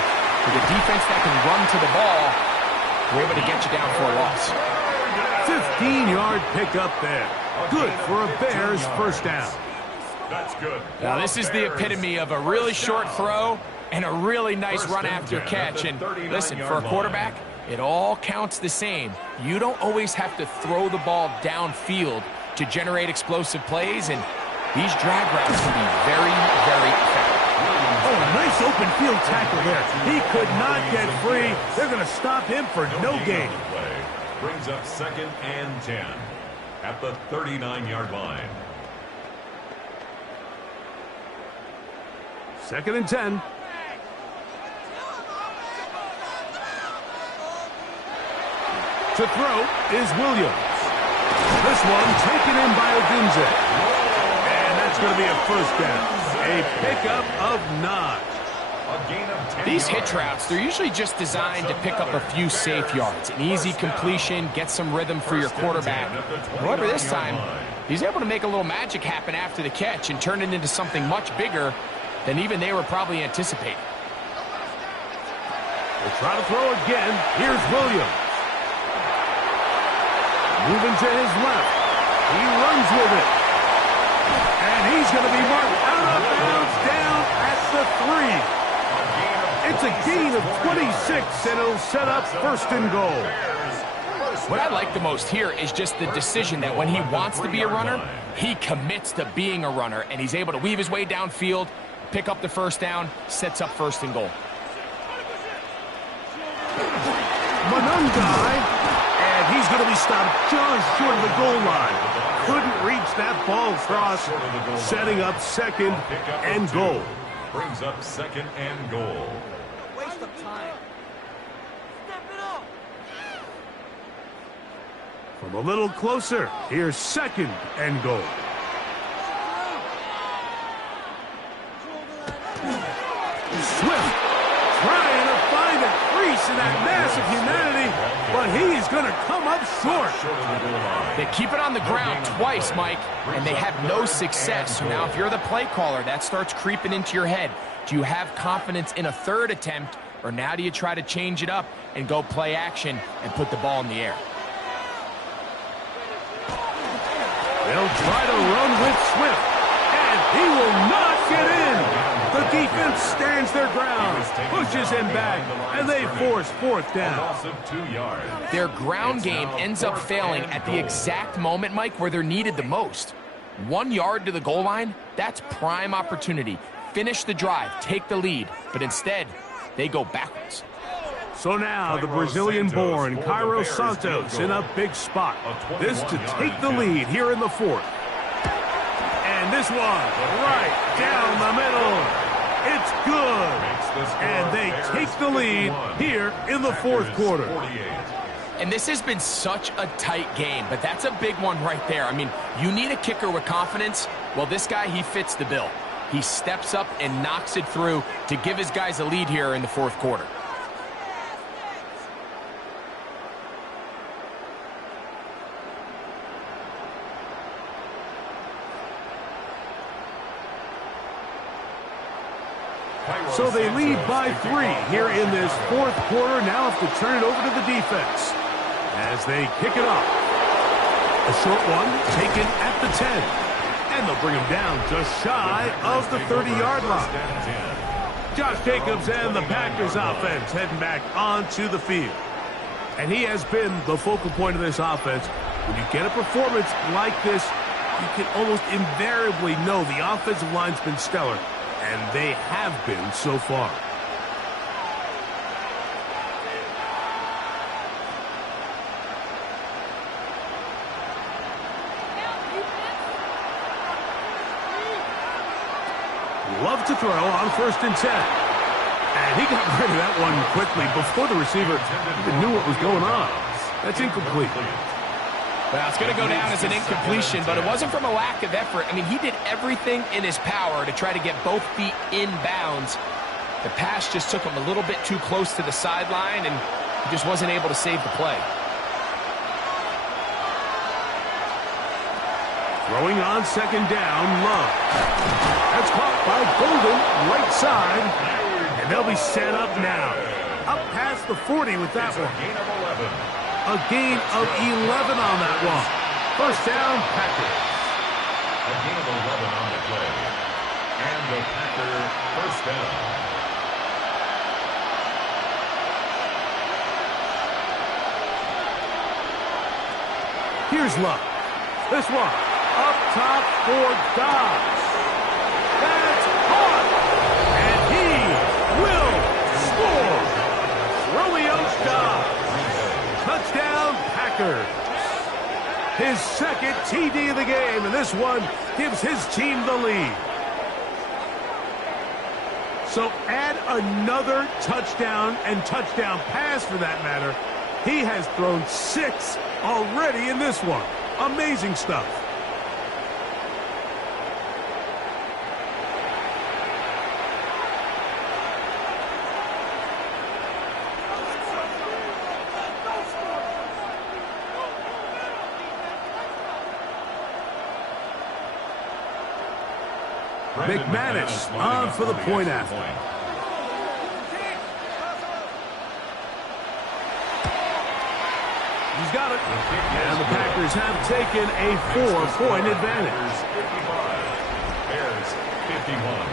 with a defense that can run to the ball, we're able to get you down for a loss. 15-yard pickup there. Good for a Bears first down. That's good. Now, this is the epitome of a really short throw and a really nice run after catch. And listen, for a quarterback, it all counts the same. You don't always have to throw the ball downfield to generate explosive plays, and these drag routes can be very, very effective. Oh, nice open field tackle there. He could not get free. They're going to stop him for no gain. Brings up 2nd and 10 at the 39-yard line. 2nd and 10. To throw is Williams. This one taken in by Odunze. And that's going to be a first down. A pickup of 9. A gain of 10 These yards. hitch routes, they're usually just designed to pick up a few safe yards. An easy completion, get some rhythm for your quarterback. However, this time, he's able to make a little magic happen after the catch and turn it into something much bigger than even they were probably anticipating. We'll try to throw again. Here's Williams. Moving to his left. He runs with it. And he's going to be marked out of bounds down at the 3. It's a gain of 26, and it'll set up 1st and goal. What I like the most here is just the decision that when he wants to be a runner, he commits to being a runner, and he's able to weave his way downfield, pick up the first down, sets up 1st and goal. Monungai, and he's going to be stopped just short of the goal line. Couldn't reach that ball across, setting up 2nd and goal. Brings up 2nd and goal. Waste of time. Step it up. From a little closer, here's 2nd and goal. Swift trying to find a crease in that mass of humanity, but he's going to come up short. They keep it on the ground twice, Mike, and they have no success. So now if you're the play caller, that starts creeping into your head. Do you have confidence in a 3rd attempt, or now do you try to change it up and go play action and put the ball in the air? They'll try to run with Swift, and he will not get in. The defense stands their ground, pushes him back, and they force 4th down. Loss of 2 yards. Their ground game ends up failing at the exact moment, Mike, where they're needed the most. 1 yard to the goal line, that's prime opportunity. Finish the drive, take the lead, but instead, they go backwards. So now the Brazilian-born Cairo Santos in a big spot. This to take the lead here in the 4th. And this one right down the middle. It's good. And they take the lead here in the 4th quarter. And this has been such a tight game, but that's a big one right there. I mean, you need a kicker with confidence. Well, this guy, he fits the bill. He steps up and knocks it through to give his guys a lead here in the 4th quarter. So they lead by 3 here in this 4th quarter. Now have to turn it over to the defense as they kick it off. A short one taken at the 10. And they'll bring him down just shy of the 30-yard line. Josh Jacobs and the Packers offense heading back onto the field. And he has been the focal point of this offense. When you get a performance like this, you can almost invariably know the offensive line's been stellar. And they have been so far. Love to throw on 1st and 10. And he got rid of that one quickly before the receiver even knew what was going on. That's incomplete. Well, it's going to go down as an incompletion, but it wasn't from a lack of effort. I mean, he did everything in his power to try to get both feet in bounds. The pass just took him a little bit too close to the sideline, and he just wasn't able to save the play. Throwing on second down, Love. That's caught by Golden, right side. And they'll be set up now. Up past the 40 with that one. A gain of 11 on that one. First down, Packers. A gain of 11 on the play. And the Packer first down. Here's Luck. This one up top for Dobbs. That's caught. And he will score. Romeo Dobbs. Touchdown, Packers. His second TD of the game, and this one gives his team the lead. So add another touchdown and touchdown pass for that matter. He has thrown 6 already in this one. Amazing stuff. McManus on for the point after. He's got it. And the Packers have taken a 4-point advantage. 55. Bears 51.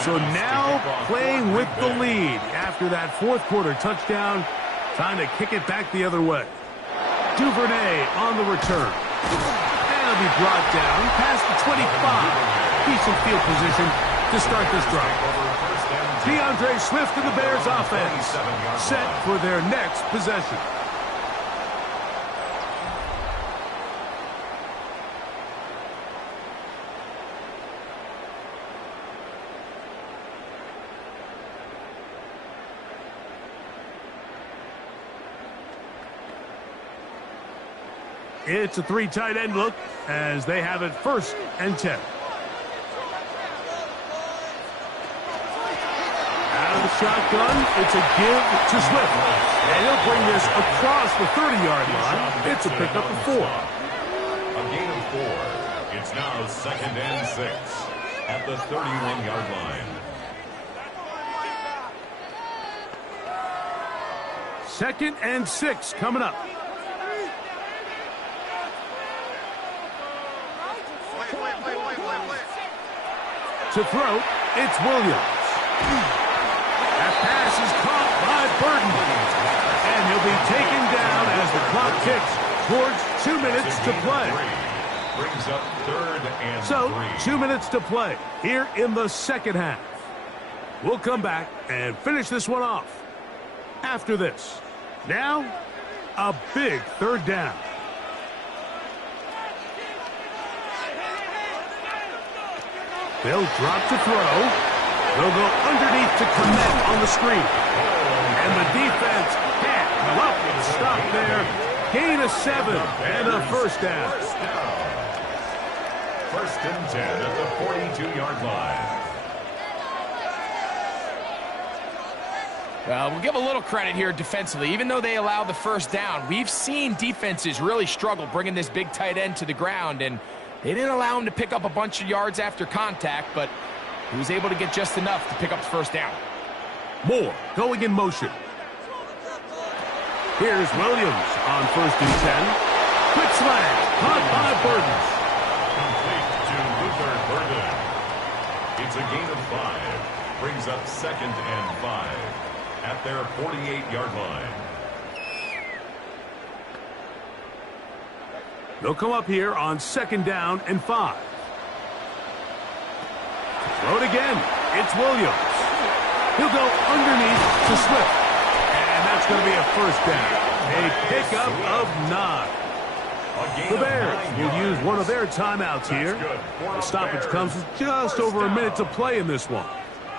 So now playing with the lead after that fourth quarter touchdown, trying to kick it back the other way. Duvernay on the return. And he'll be brought down past the 25. Decent field position to start this drive. DeAndre Swift and the Bears offense set for their next possession. It's a 3 tight end look as they have it 1st and 10. Out of the shotgun, it's a give to Swift. And he'll bring this across the 30-yard line. It's a pickup of 4. A gain of 4. It's now 2nd and 6 at the 31-yard line. 2nd and 6 coming up. To throw, it's Williams. That pass is caught by Burton. And he'll be taken down as the clock ticks towards 2 minutes to play. Brings up 3rd and 3. So, 2 minutes to play here in the second half. We'll come back and finish this one off after this. Now, a big 3rd down. They'll drop to throw. They'll go underneath to Kmet on the screen. And the defense can't come up with a stop there. Gain of 7 and a 1st down. 1st and 10 at the 42-yard line. We'll give a little credit here defensively. Even though they allowed the 1st down, we've seen defenses really struggle bringing this big tight end to the ground, and they didn't allow him to pick up a bunch of yards after contact, but he was able to get just enough to pick up the 1st down. Moore going in motion. Here's Williams on 1st and 10. Quick slant, caught by Burton. Complete to Luther Burton. It's a gain of 5. Brings up 2nd and 5 at their 48-yard line. They'll come up here on 2nd down and 5. Throw it again. It's Williams. He'll go underneath to Swift. And that's going to be a 1st down. A pickup of 9. The Bears will use one of their timeouts here. The stoppage comes with just over a minute to play in this one.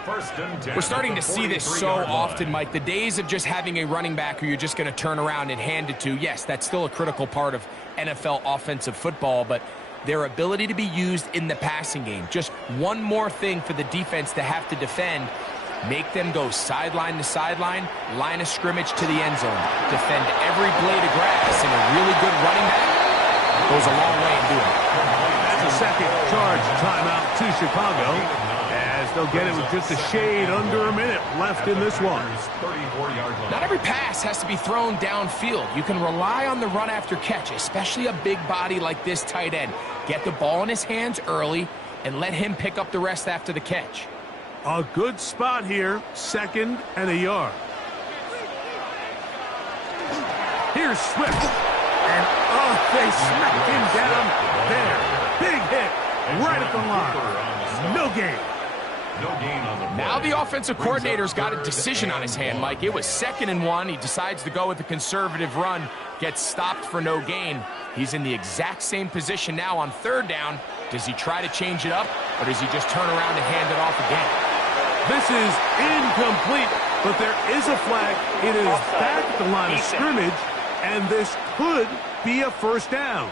We're starting to see this so often, Mike. The days of just having a running back who you're just going to turn around and hand it to, yes, that's still a critical part of NFL offensive football, but their ability to be used in the passing game. Just one more thing for the defense to have to defend. Make them go sideline to sideline, line of scrimmage to the end zone. Defend every blade of grass, and a really good running back goes a long way in doing it. That's a second charge timeout to Chicago, as they'll get it with just a shade under a minute left in this one. Not every pass has to be thrown downfield. You can rely on the run after catch, especially a big body like this tight end. Get the ball in his hands early and let him pick up the rest after the catch. A good spot here, 2nd and a yard. Here's Swift. And, they smacked him down there. Big hit right at the line. No gain. Now the offensive coordinator's got a decision on his hand, Mike. It was 2nd and 1. He decides to go with the conservative run, gets stopped for no gain. He's in the exact same position now on 3rd down. Does he try to change it up, or does he just turn around and hand it off again? This is incomplete, but there is a flag. It is back at the line of scrimmage, and this could be a 1st down.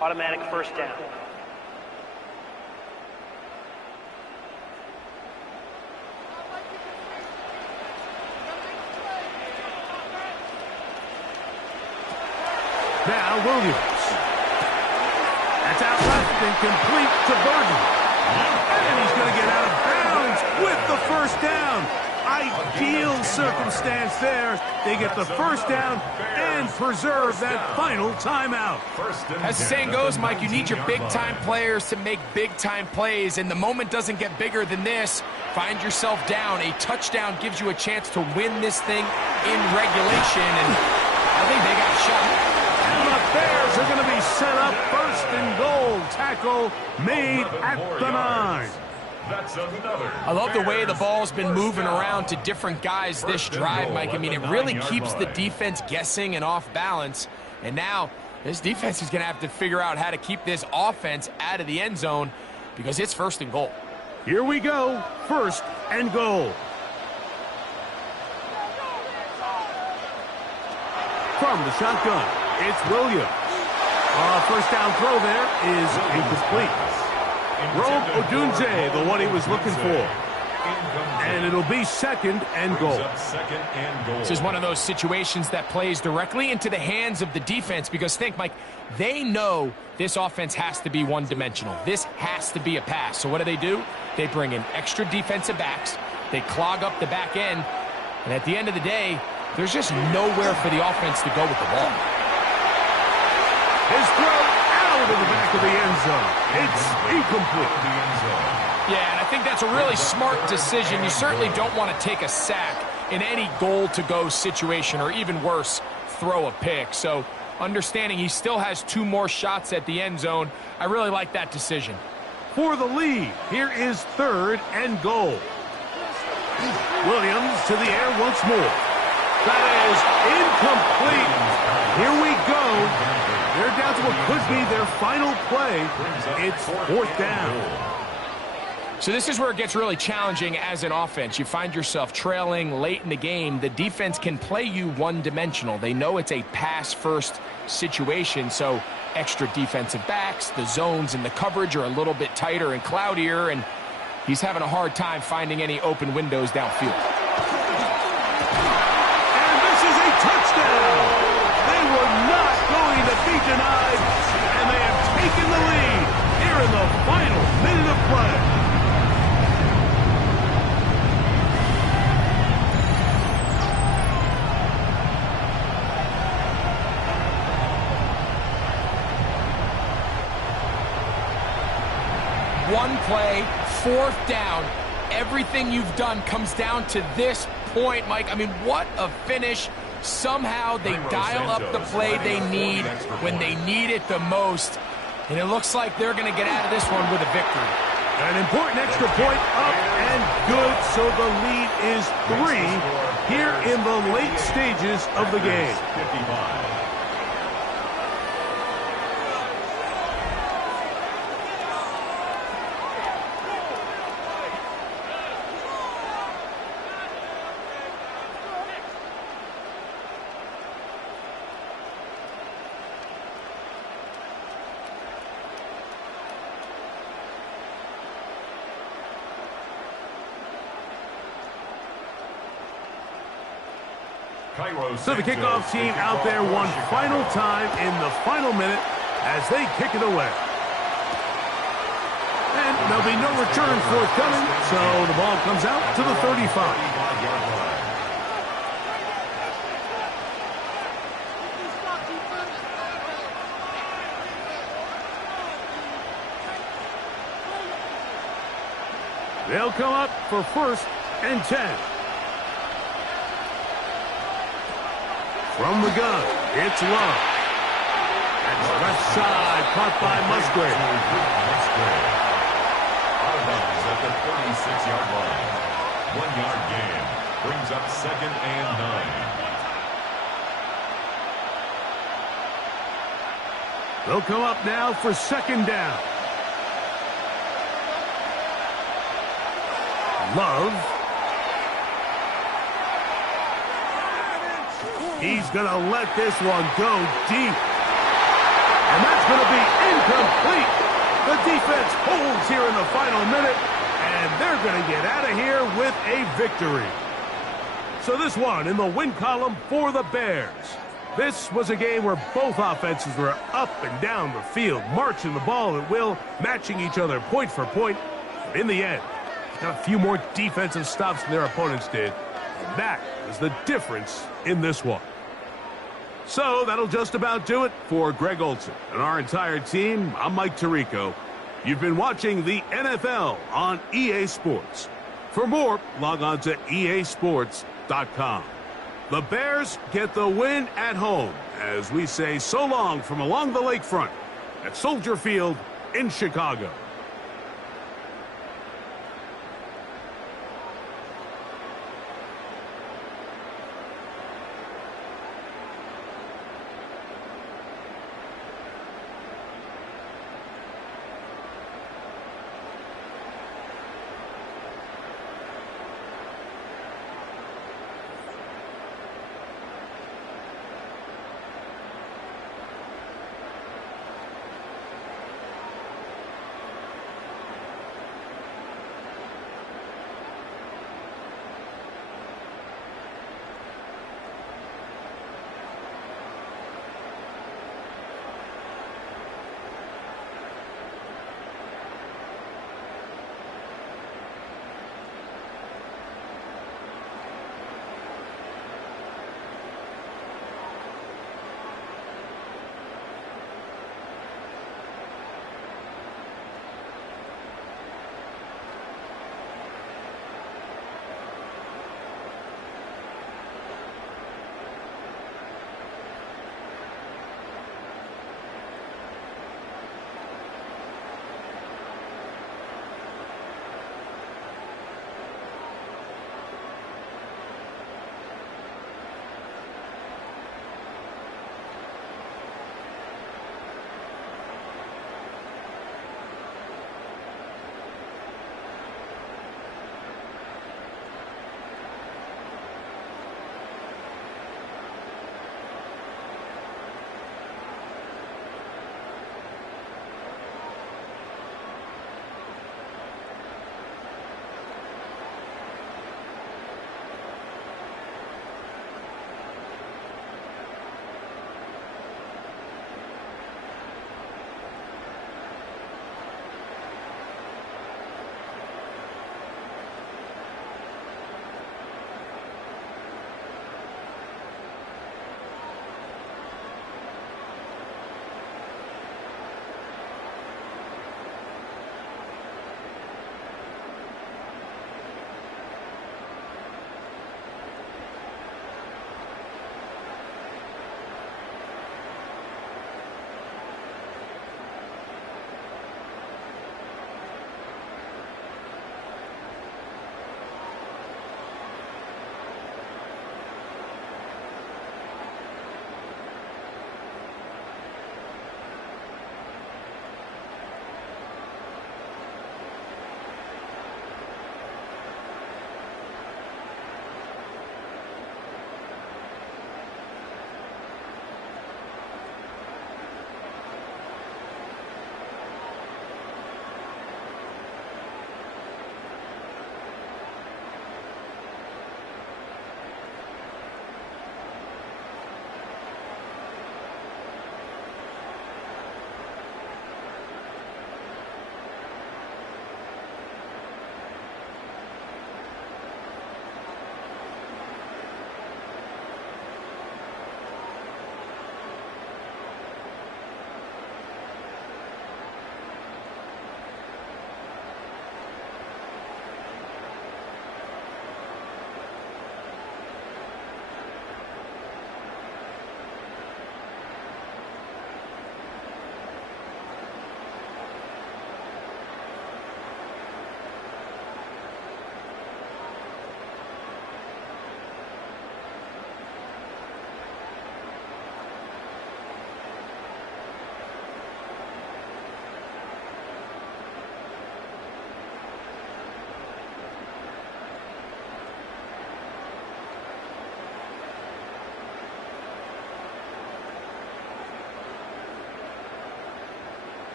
Automatic 1st down. Now Williams. That's out left and complete to Burton. And he's going to get out of bounds with the 1st down. Ideal circumstance there. They get the 1st down and preserve that final timeout. As the saying goes, Mike, you need your big-time players to make big-time plays, and the moment doesn't get bigger than this. Find yourself down. A touchdown gives you a chance to win this thing in regulation, and I think they got a shot. And the Bears are going to be set up 1st and goal. Tackle made at the 9. I love the way the ball's been moving around to different guys this drive, Mike. I mean, it really keeps the defense guessing and off balance. And now this defense is going to have to figure out how to keep this offense out of the end zone because it's 1st and goal. Here we go. 1st and goal. From the shotgun, it's Williams. 1st down throw there is incomplete. Rome Odunze, the one he was looking for. And it'll be 2nd and goal. This is one of those situations that plays directly into the hands of the defense because think, Mike, they know this offense has to be one-dimensional. This has to be a pass. So what do? They bring in extra defensive backs. They clog up the back end. And at the end of the day, there's just nowhere for the offense to go with the ball. His throw out of the back of the end zone. It's incomplete. Yeah, and I think that's a really smart decision. You certainly don't want to take a sack in any goal-to-go situation, or even worse, throw a pick. So understanding he still has 2 more shots at the end zone, I really like that decision. For the lead, here is 3rd and goal. Williams to the air once more. That is incomplete. Here we go. They're down to what could be their final play. It's 4th down. So this is where it gets really challenging as an offense. You find yourself trailing late in the game. The defense can play you one-dimensional. They know it's a pass-first situation, so extra defensive backs, the zones and the coverage are a little bit tighter and cloudier, and he's having a hard time finding any open windows downfield. And this is a touchdown! They were not going to be denied, and they have taken the lead here in the final minute of play. One play, 4th down. Everything you've done comes down to this point, Mike. I mean, what a finish. Somehow they dial up the play they need when they need it the most. And it looks like they're going to get out of this one with a victory. An important extra point up and good, so the lead is 3 here in the late stages of the game. 55. So the kickoff team out there one final time in the final minute as they kick it away. And there'll be no return forthcoming, so the ball comes out to the 35. They'll come up for 1st and 10. From the gun, it's Love. And left side, caught by Musgrave. Out of bounds at the 36-yard line. 1-yard gain brings up 2nd and 9. They'll come up now for 2nd down. Love. He's going to let this one go deep. And that's going to be incomplete. The defense holds here in the final minute, and they're going to get out of here with a victory. So this one in the win column for the Bears. This was a game where both offenses were up and down the field, marching the ball at will, matching each other point for point. But in the end, got a few more defensive stops than their opponents did. And that is the difference in this one. So that'll just about do it for Greg Olsen and our entire team. I'm Mike Tirico. You've been watching the NFL on EA Sports. For more, log on to easports.com. The Bears get the win at home as we say so long from along the lakefront at Soldier Field in Chicago.